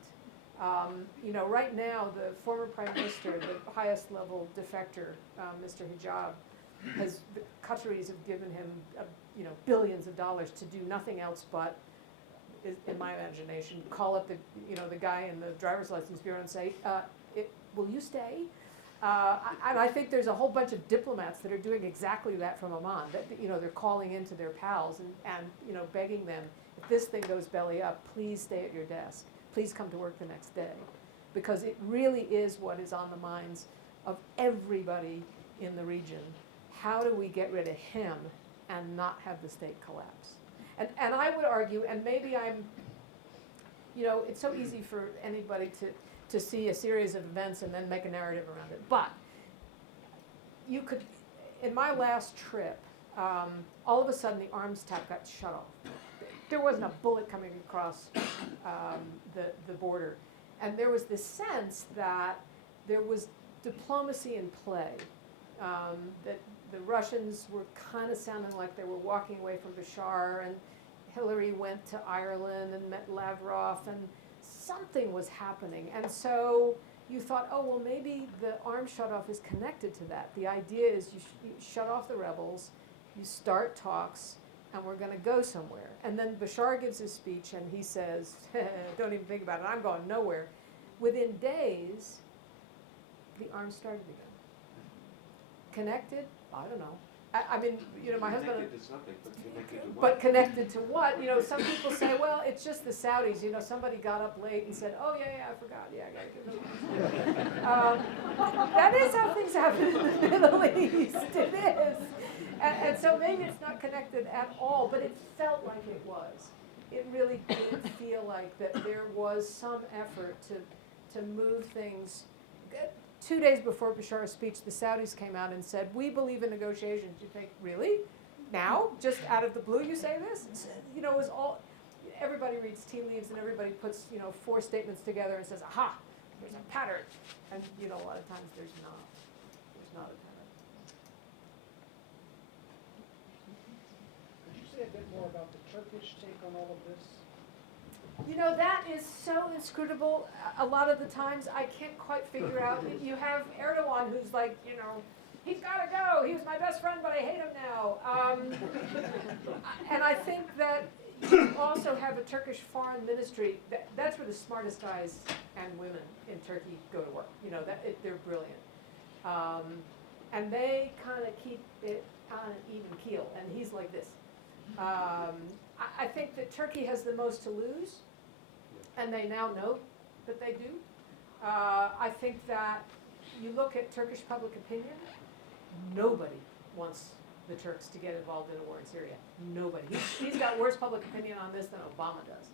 You know, right now, the former prime minister, the highest level defector, Mr. Hijab, the Qataris have given him, you know, billions of dollars to do nothing else but, in my imagination, call up the guy in the driver's license bureau and say, will you stay? And I think there's a whole bunch of diplomats that are doing exactly that from Oman. That, you know, they're calling into their pals and you know, begging them, if this thing goes belly up, please stay at your desk. Please come to work the next day. Because it really is what is on the minds of everybody in the region. How do we get rid of him and not have the state collapse? And I would argue, and maybe I'm, you know, it's so easy for anybody to see a series of events and then make a narrative around it. But you could, in my last trip, all of a sudden the arms tap got shut off. There wasn't a bullet coming across the border. And there was this sense that there was diplomacy in play, that the Russians were kind of sounding like they were walking away from Bashar, and Hillary went to Ireland and met Lavrov, and something was happening. And so you thought, oh, well, maybe the arms shut-off is connected to that. The idea is you shut off the rebels, you start talks, and we're gonna go somewhere. And then Bashar gives his speech and he says, don't even think about it, I'm going nowhere. Within days, the arms started again. Connected? I don't know. I mean, my husband. Connected to something, but connected to what? But connected to what? Some people say, well, it's just the Saudis. Somebody got up late and said, oh, yeah, I forgot. Yeah, I gotta give them. That is how things happen in the Middle East. It is. And so maybe it's not connected at all, but it felt like it was. It really did feel like that there was some effort to move things. 2 days before Bashar's speech, the Saudis came out and said, we believe in negotiations. You think, really? Now? Just out of the blue you say this? It was all, everybody reads tea leaves and everybody puts, 4 statements together and says, aha, there's a pattern. And, a lot of times there's not. There's not a pattern. Could you say a bit more about the Turkish take on all of this? That is so inscrutable. A lot of the times I can't quite figure out. You have Erdogan who's like, he's got to go. He was my best friend, but I hate him now. And I think that you also have a Turkish foreign ministry. That's where the smartest guys and women in Turkey go to work. They're brilliant. And they kind of keep it on an even keel. And he's like this. I think that Turkey has the most to lose, and they now know that they do. I think that you look at Turkish public opinion, nobody wants the Turks to get involved in a war in Syria. Nobody. He's got worse public opinion on this than Obama does.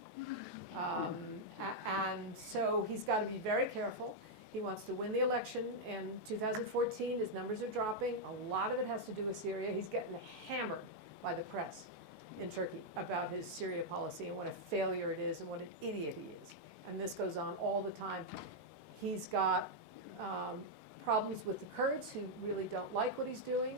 And so he's got to be very careful. He wants to win the election in 2014. His numbers are dropping. A lot of it has to do with Syria. He's getting hammered by the press in Turkey about his Syria policy and what a failure it is and what an idiot he is. And this goes on all the time. He's got problems with the Kurds who really don't like what he's doing.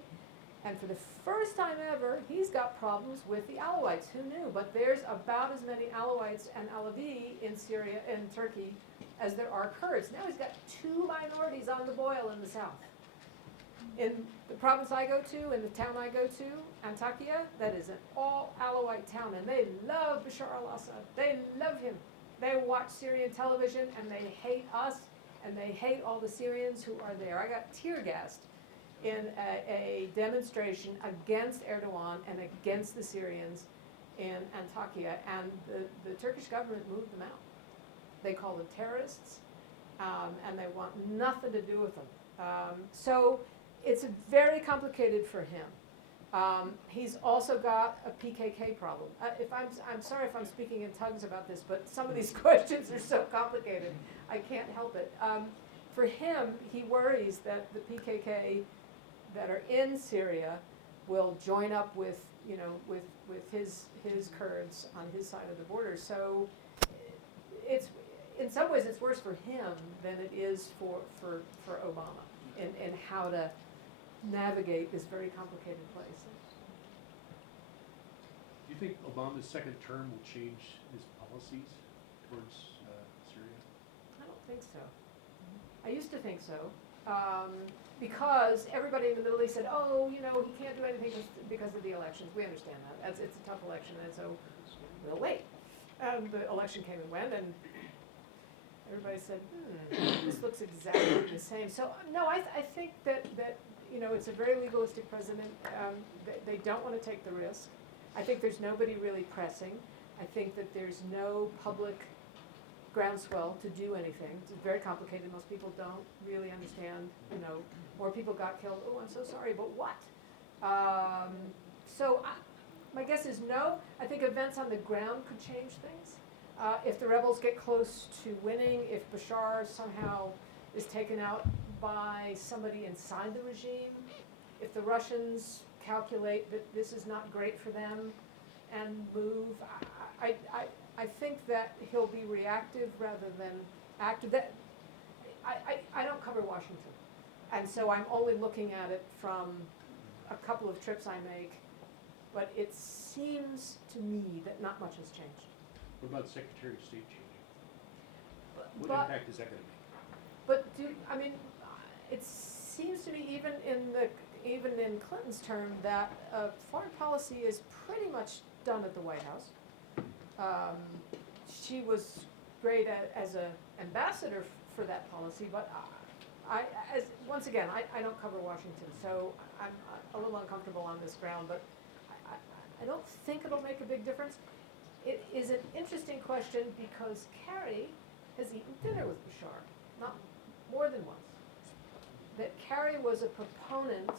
And for the first time ever, he's got problems with the Alawites. Who knew? But there's about as many Alawites and Alavi in Syria and Turkey as there are Kurds. Now he's got 2 minorities on the boil in the south. In the province I go to, in the town I go to, Antakya, that is an all Alawite town, and they love Bashar al-Assad. They love him. They watch Syrian television, and they hate us, and they hate all the Syrians who are there. I got tear gassed in a demonstration against Erdogan and against the Syrians in Antakya, and the Turkish government moved them out. They call them terrorists, and they want nothing to do with them. So it's very complicated for him. He's also got a PKK problem. I'm sorry if I'm speaking in tongues about this, but some of these questions are so complicated. I can't help it. For him, he worries that the PKK that are in Syria will join up with his Kurds on his side of the border. So it's in some ways it's worse for him than it is for Obama in how to navigate this very complicated place. Do you think Obama's second term will change his policies towards Syria? I don't think so. I used to think so, because everybody in the Middle East said, oh, he can't do anything because of the elections. We understand that. It's a tough election, and so we'll wait. And the election came and went, and everybody said, this looks exactly the same. So, no, I think that it's a very legalistic president. They don't want to take the risk. I think there's nobody really pressing. I think that there's no public groundswell to do anything. It's very complicated. Most people don't really understand, more people got killed. Oh, I'm so sorry, but what? My guess is no. I think events on the ground could change things. If the rebels get close to winning, if Bashar somehow is taken out by somebody inside the regime, if the Russians calculate that this is not great for them and move, I think that he'll be reactive rather than active. I don't cover Washington, and so I'm only looking at it from a couple of trips I make, but it seems to me that not much has changed. What about Secretary of State changing? What But- impact is that going to make? But it seems to me even in even in Clinton's term, that foreign policy is pretty much done at the White House. She was great as an ambassador for that policy, but once again, I don't cover Washington, so I'm a little uncomfortable on this ground, but I don't think it'll make a big difference. It is an interesting question because Kerry has eaten dinner with Bashar, not more than once. That Kerry was a proponent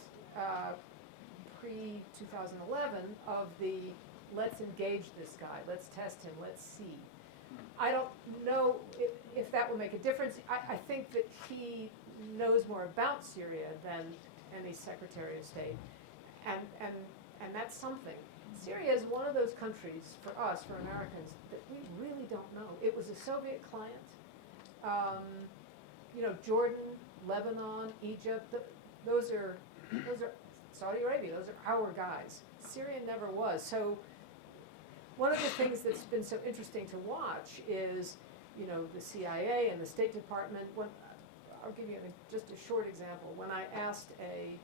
pre-2011 of the let's engage this guy, let's test him, let's see. I don't know if that will make a difference. I think that he knows more about Syria than any Secretary of State, and that's something. Syria is one of those countries for us, for Americans, that we really don't know. It was a Soviet client. Jordan, Lebanon, Egypt, those are Saudi Arabia, those are our guys. Syria never was. So one of the things that's been so interesting to watch is, the CIA and the State Department. I'll give you just a short example. When I asked a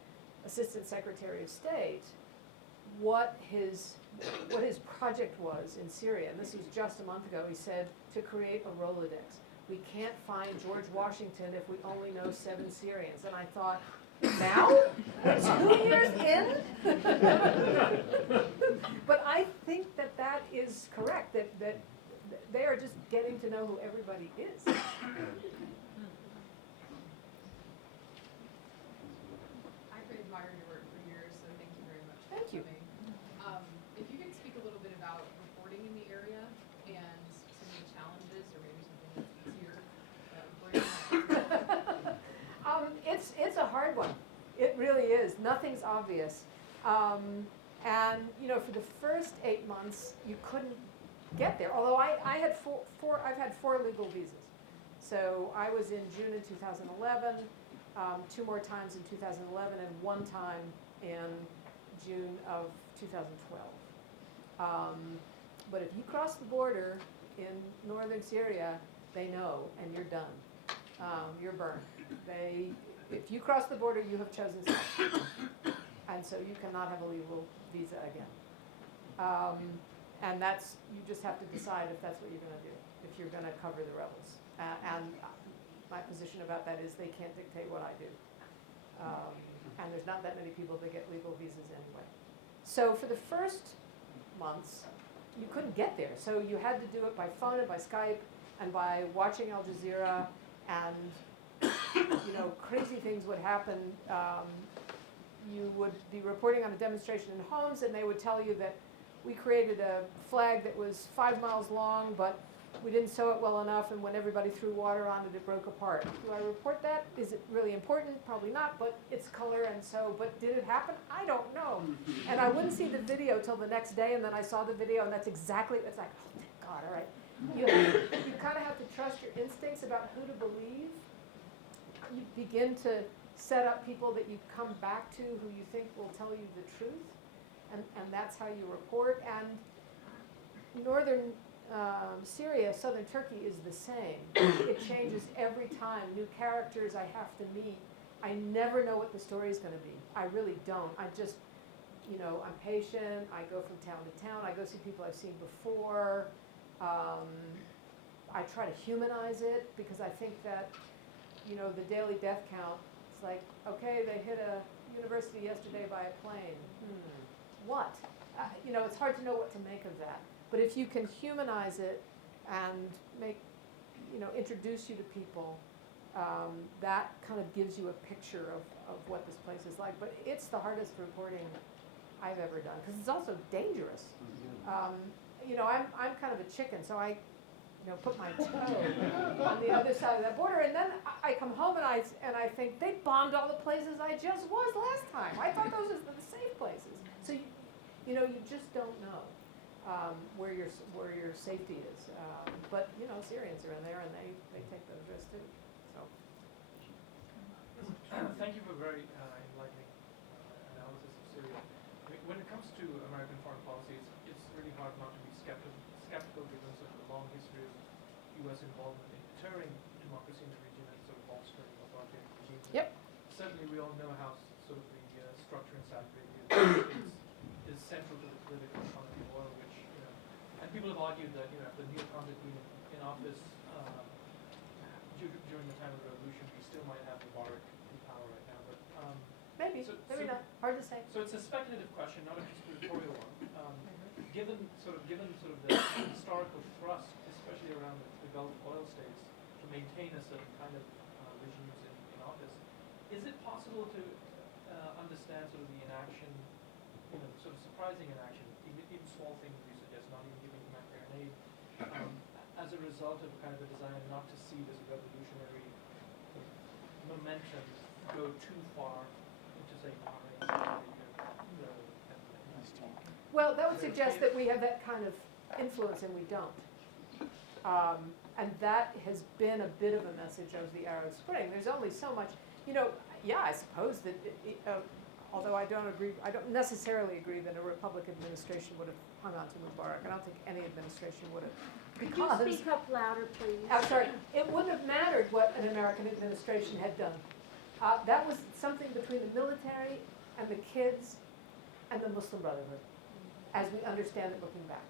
Assistant Secretary of State what his project was in Syria, and this was just a month ago, he said, to create a Rolodex. We can't find George Washington if we only know 7 Syrians. And I thought, now? We're 2 years in? But I think that is correct, that they are just getting to know who everybody is. I've admired your work for years, so thank you very much. Thank you. If you could speak a little bit about reporting in the area and some of the challenges, or maybe something that's easier, It's a hard one. It really is. Nothing's obvious. And for the first 8 months, you couldn't get there. Although I've had 4 legal visas. So I was in June in 2011, 2 more times in 2011, and 1 time in June of 2012. But if you cross the border in northern Syria, they know, and you're done. You're burned. If you cross the border, you have chosen self. And so you cannot have a legal visa again. And you just have to decide if that's what you're going to do, if you're going to cover the rebels. And my position about that is they can't dictate what I do. And there's not that many people that get legal visas anyway. So for the first months, you couldn't get there. So you had to do it by phone and by Skype and by watching Al Jazeera, and crazy things would happen. You would be reporting on a demonstration in Homs, and they would tell you that we created a flag that was 5 miles long, but we didn't sew it well enough, and when everybody threw water on it, it broke apart. Do I report that? Is it really important? Probably not, but it's color, and so, but did it happen? I don't know. And I wouldn't see the video till the next day, and then I saw the video, and it's like, oh, thank God, all right. You kind of have to trust your instincts about who to believe. You begin to set up people that you come back to who you think will tell you the truth, and that's how you report. And northern Syria, southern Turkey is the same. It changes every time. New characters I have to meet. I never know what the story is going to be. I really don't. I just, I'm patient. I go from town to town. I go see people I've seen before. I try to humanize it because I think that, the daily death count, it's like, okay, they hit a university yesterday by a plane. What? It's hard to know what to make of that. But if you can humanize it and introduce you to people, that kind of gives you a picture of what this place is like. But it's the hardest reporting I've ever done because it's also dangerous. I'm kind of a chicken, so I put my toe on the other side of that border, and then I come home and I think they bombed all the places I just was last time. I thought those were the safe places. So you just don't know where your safety is. But Syrians are in there, and they take those risks too. So. Thank you for very enlightening analysis of Syria. I mean, when it comes to American foreign policy, it's really hard not to be skeptical given sort of the long history of U.S. involvement in deterring democracy in the region and sort of bolstering authoritarian regimes. Yep. Certainly, we all know how sort of the central to the political economy of oil, which, and people have argued that, if the neocons had been in office during the time of the revolution, we still might have Mubarak in power right now, but, Maybe, So- maybe so- not, hard to say. so it's a speculative question, not a conspiratorial one. Given the historical thrust, especially around the Gulf oil states, to maintain a certain kind of regimes in office, is it possible to understand sort of the inaction, sort of surprising inaction, even small things you suggest, not even giving humanitarian aid, as a result of kind of a desire not to see this revolutionary sort of momentum go too far into, say, Bahrain, Well, that would suggest that we have that kind of influence and we don't. And that has been a bit of a message of the Arab Spring. There's only so much, yeah, I suppose that, although I don't necessarily agree that a Republican administration would have hung on to Mubarak. I don't think any administration would have. Could you speak up louder, please? I'm sorry, it wouldn't have mattered what an American administration had done. That was something between the military and the kids and the Muslim Brotherhood, as we understand it looking back.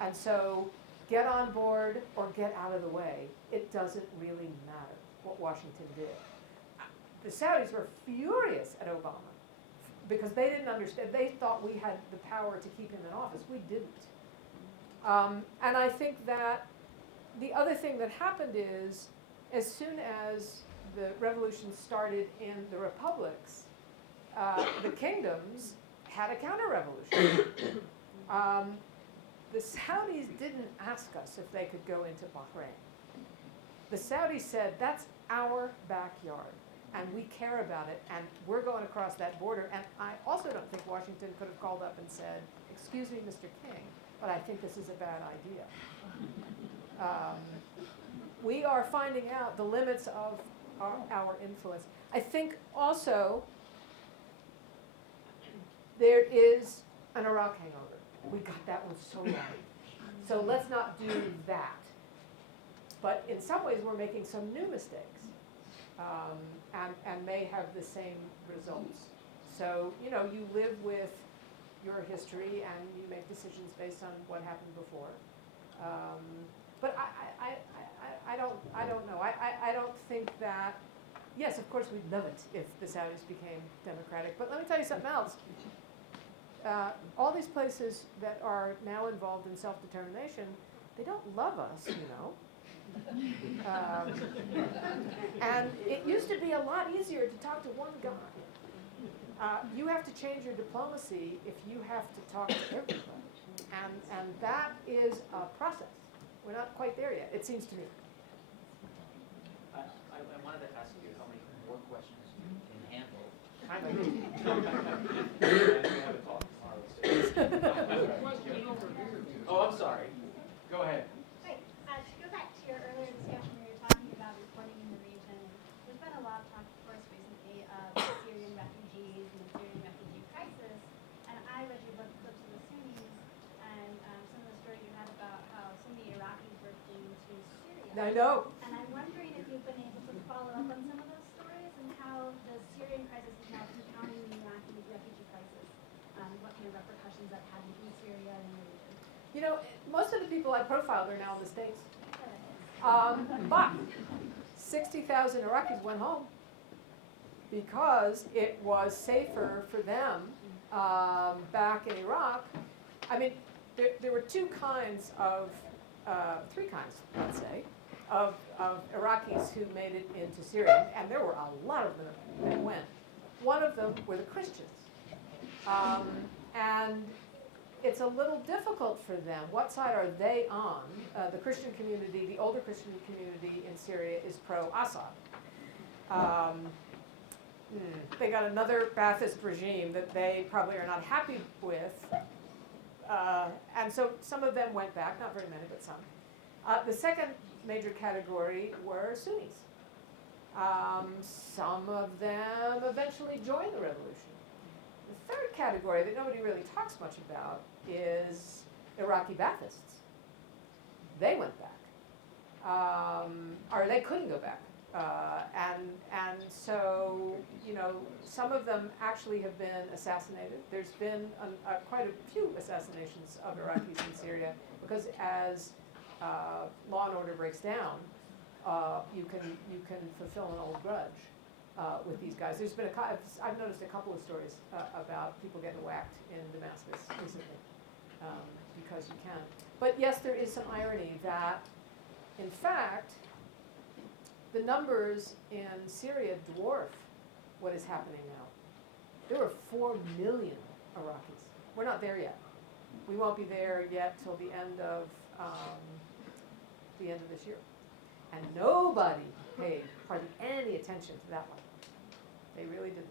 And so, get on board or get out of the way. It doesn't really matter what Washington did. The Saudis were furious at Obama because they didn't understand. They thought we had the power to keep him in office. We didn't. And I think that the other thing that happened is, as soon as the revolution started in the republics, the kingdoms had a counter-revolution. The Saudis didn't ask us if they could go into Bahrain. The Saudis said, that's our backyard, and we care about it, and we're going across that border. And I also don't think Washington could have called up and said, excuse me, Mr. King, but I think this is a bad idea. We are finding out the limits of our influence. I think also there is an Iraq hangover. We got that one so wrong. So let's not do that. But in some ways, we're making some new mistakes, and may have the same results. So, you live with your history and you make decisions based on what happened before. But I don't know. I don't think that, yes, of course we'd love it if the Saudis became democratic. But let me tell you something else. All these places that are now involved in self-determination, they don't love us, and it used to be a lot easier to talk to one guy. You have to change your diplomacy if you have to talk to everybody. And that is a process. We're not quite there yet, it seems to me. I wanted to ask you how many more questions you can handle. Oh, I'm sorry. Go ahead. Right. To go back to your earlier discussion where you were talking about reporting in the region, there's been a lot of talk, of course, recently of Syrian refugees and the Syrian refugee crisis. And I read your book, Clips of the Sunnis, and some of the stories you had about how so many Iraqis were fleeing to Syria. I know. And I'm wondering if you've been able to follow up on some of those stories and how the Syrian crisis is now compounding the Iraqi refugee crisis. What kind of repercussions that had in Syria and in the region. Most of the people I profiled are now in the States. But 60,000 Iraqis went home because it was safer for them back in Iraq. I mean, there were three kinds, let's say, of Iraqis who made it into Syria, and there were a lot of them that went. One of them were the Christians. And it's a little difficult for them. What side are they on? The Christian community, the older Christian community in Syria is pro-Assad. They got another Ba'athist regime that they probably are not happy with. And so some of them went back, not very many, but some. The second major category were Sunnis. Some of them eventually joined the revolution. The third category that nobody really talks much about is Iraqi Ba'athists. They went back. Or they couldn't go back. And so, you know, some of them actually have been assassinated. There's been quite a few assassinations of Iraqis in Syria because as law and order breaks down, you can fulfill an old grudge with these guys. There's been I've noticed a couple of stories about people getting whacked in Damascus recently because you can. But yes, there is some irony that, in fact, the numbers in Syria dwarf what is happening now. There were 4 million Iraqis. We're not there yet. We won't be there yet till the end of this year. And nobody paid hardly any attention to that one. They really didn't.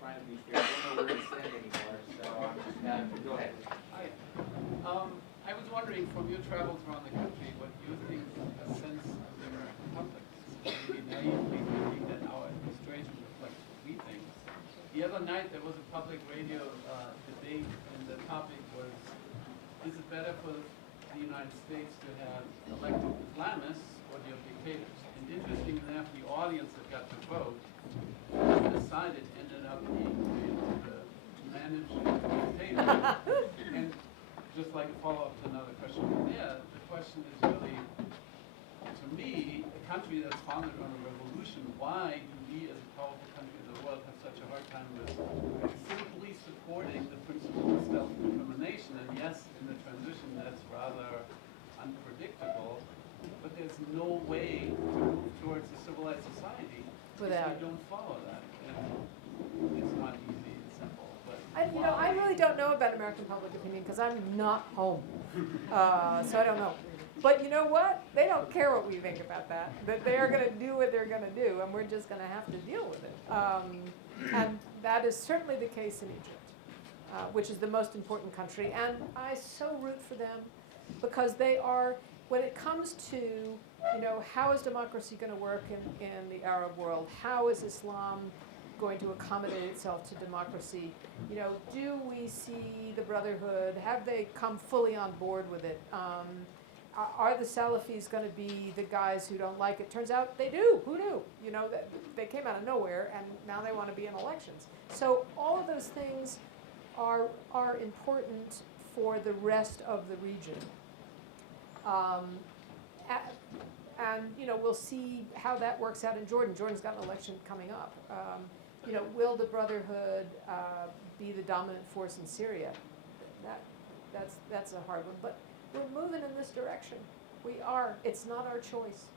Trying to be fair, I don't know where to stand anymore, so I'm just gonna, go ahead. Hi. I was wondering, from your travels around the country, what you think a sense of the American public is. Maybe naively thinking that our administration reflects what we think. The other night there was a public radio debate, and the topic was, is it better for the United States to have elected Islamists or dictators? And interestingly enough, the audience that got to vote decided ended up being the managed dictator. And just like a follow-up to another question from there, the question is really, to me, a country that's founded on a revolution, why do we as a powerful country in the world have such a hard time with simply supporting the principle of self-determination? And yes, in the transition that's rather unpredictable, but there's no way to move towards a civilized society if we don't follow that. And it's not easy and simple. I really don't know about American public opinion because I'm not home, so I don't know. But you know what? They don't care what we think about that. That they are going to do what they're going to do, and we're just going to have to deal with it. And that is certainly the case in Egypt, which is the most important country. And I so root for them because they are, when it comes to, you know, how is democracy going to work in the Arab world? How is Islam going to accommodate itself to democracy? You know, do we see the Brotherhood? Have they come fully on board with it? Are the Salafis going to be the guys who don't like it? Turns out they do. Who knew? You know, they came out of nowhere, and now they want to be in elections. So all of those things are important for the rest of the region. And you know, we'll see how that works out in Jordan. Jordan's got an election coming up. You know, will the Brotherhood be the dominant force in Syria? That's a hard one. But we're moving in this direction. We are. It's not our choice.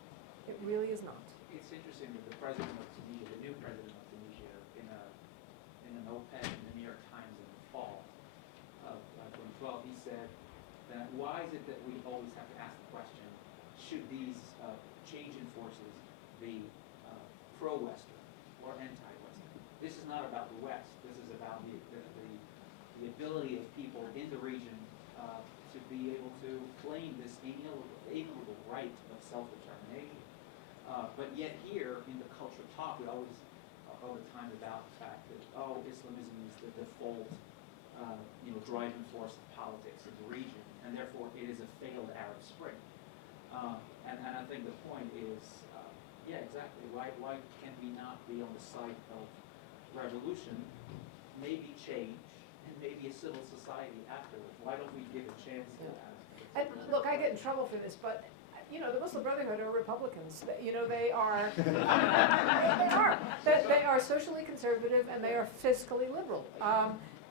It really is not. It's interesting that the president of Tunisia, the new president of Tunisia, in an op-ed in the New York Times in the fall of 2012, he said that why is it that we always have to ask the question, should these changing forces be pro-Western or anti-Western? This is not about the West. This is about the ability of people in the region to be able to claim this inalienable right of self-determination. But yet here, in the culture talk, we always all the time about the fact that, oh, Islamism is the default driving force of politics in the region, and therefore it is a failed Arab Spring. And I think the point is, yeah, exactly. Why can we not be on the side of revolution, maybe change, and maybe a civil society afterwards? Why don't we give a chance to that? And look, I get in trouble for this, but you know, the Muslim Brotherhood are Republicans. You know, they are. They are socially conservative and they are fiscally liberal.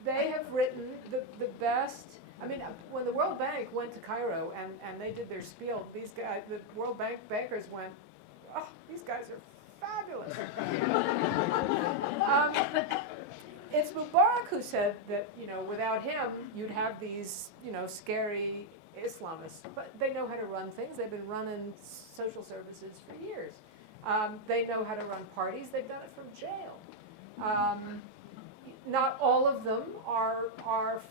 They have written the best. I mean, when the World Bank went to Cairo and they did their spiel, these guys, the World Bank bankers went, "Oh, these guys are fabulous." It's Mubarak who said that, you know, without him, you'd have these, you know, scary Islamists. But they know how to run things. They've been running social services for years. They know how to run parties. They've done it from jail. Not all of them are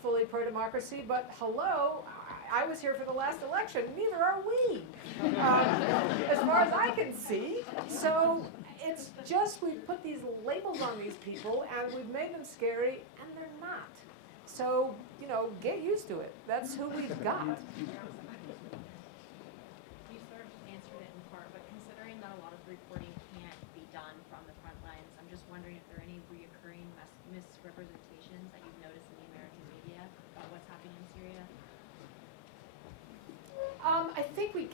fully pro-democracy, but hello, I was here for the last election. Neither are we, as far as I can see. So it's just we've put these labels on these people and we've made them scary, and they're not. So, you know, get used to it. That's who we've got. You sort of answered it in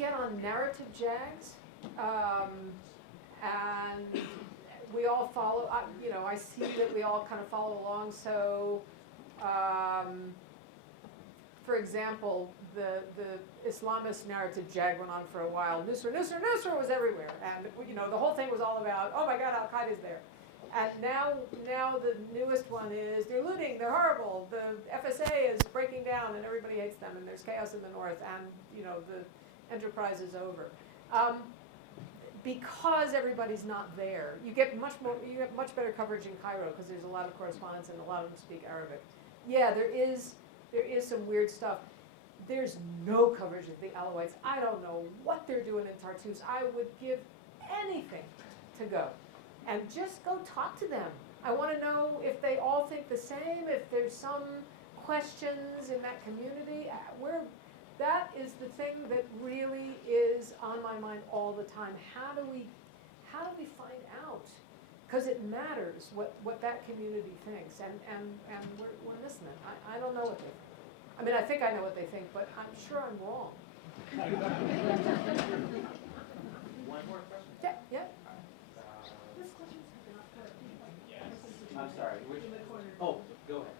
get on narrative jags, and we all follow, I see that we all kind of follow along, so, for example, the Islamist narrative jag went on for a while. Nusra was everywhere, and the whole thing was all about, oh my God, Al Qaeda's there. And now the newest one is they're looting, they're horrible, the FSA is breaking down, and everybody hates them, and there's chaos in the north, and the enterprise is over. Because everybody's not there, you get much better coverage in Cairo because there's a lot of correspondents and a lot of them speak Arabic. Yeah, there is some weird stuff. There's no coverage of the Alawites. I don't know what they're doing in Tartus. I would give anything to go and just go talk to them. I want to know if they all think the same, if there's some questions in that community. That is the thing that really is on my mind all the time. How do we find out? Because it matters what that community thinks, and we're missing it. I don't know what they think. I mean, I think I know what they think, but I'm sure I'm wrong. One more question? Yeah. This question's not for people. Yes. I'm sorry, which, oh, go ahead.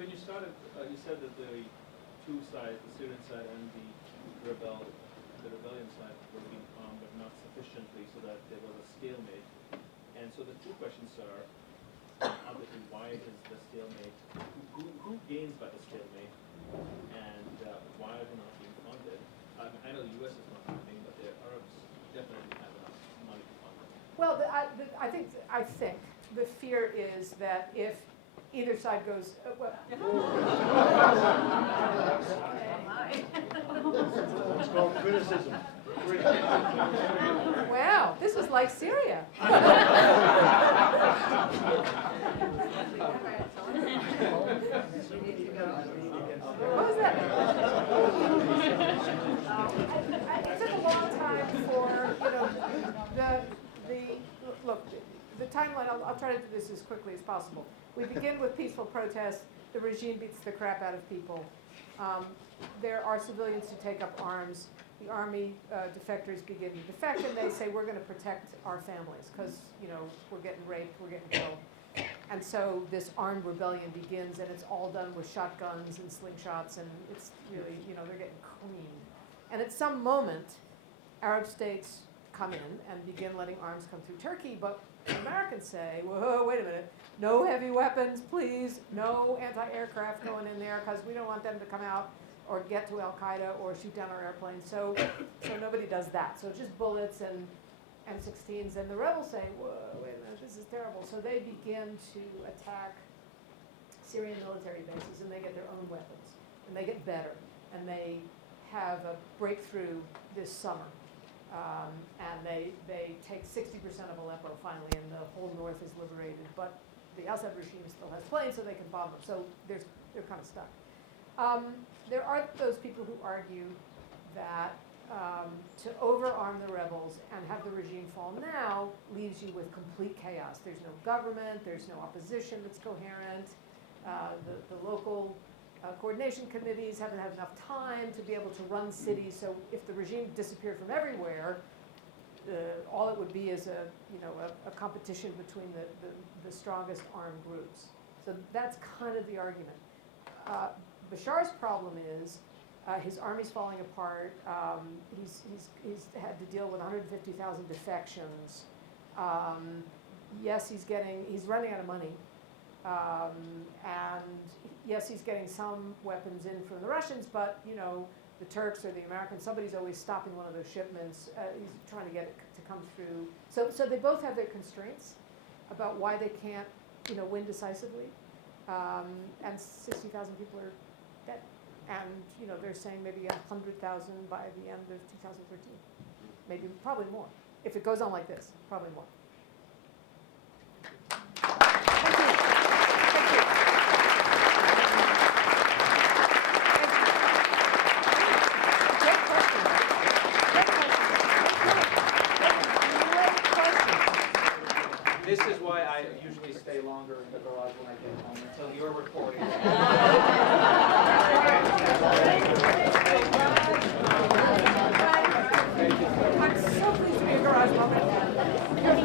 When you started, you said that the two sides, the Syrian side and the rebellion side, were being armed, but not sufficiently so that there was a stalemate. And so the two questions are, obviously, why is the stalemate? Who gains by the stalemate? And why are they not being funded? I know the U.S. is not funding, but the Arabs definitely have enough money to fund it. Well, I think the fear is that if either side goes, It's called criticism. wow, this is like Syria. What was that? It took a long time for, the timeline, I'll try to do this as quickly as possible. We begin with peaceful protests. The regime beats the crap out of people. There are civilians who take up arms. The army defectors begin to defect, and they say, we're going to protect our families because, we're getting raped, we're getting killed. And so this armed rebellion begins, and it's all done with shotguns and slingshots, and it's really, they're getting cleaned. And at some moment, Arab states come in and begin letting arms come through Turkey, but the Americans say, whoa, wait a minute, no heavy weapons, please, no anti-aircraft going in there, because we don't want them to come out or get to Al-Qaeda or shoot down our airplanes. So nobody does that. So just bullets and M16s, and the rebels say, whoa, wait a minute, this is terrible. So they begin to attack Syrian military bases, and they get their own weapons, and they get better, and they have a breakthrough this summer. And they take 60% of Aleppo finally, and the whole north is liberated. But the Assad regime still has planes, so they can bomb them. So they're kind of stuck. There are those people who argue that to overarm the rebels and have the regime fall now leaves you with complete chaos. There's no government, there's no opposition that's coherent. The local coordination committees haven't had enough time to be able to run cities. So if the regime disappeared from everywhere, all it would be is a competition between the strongest armed groups. So that's kind of the argument. Bashar's problem is his army's falling apart. He's had to deal with 150,000 defections. Yes, he's running out of money. And yes, he's getting some weapons in from the Russians, but the Turks or the Americans, somebody's always stopping one of those shipments. He's trying to get it to come through. So they both have their constraints about why they can't, win decisively. And 60,000 people are dead. And they're saying maybe 100,000 by the end of 2013. Maybe, probably more. If it goes on like this, probably more. This is why I usually stay longer in the garage when I get home until you're recording.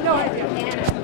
no idea.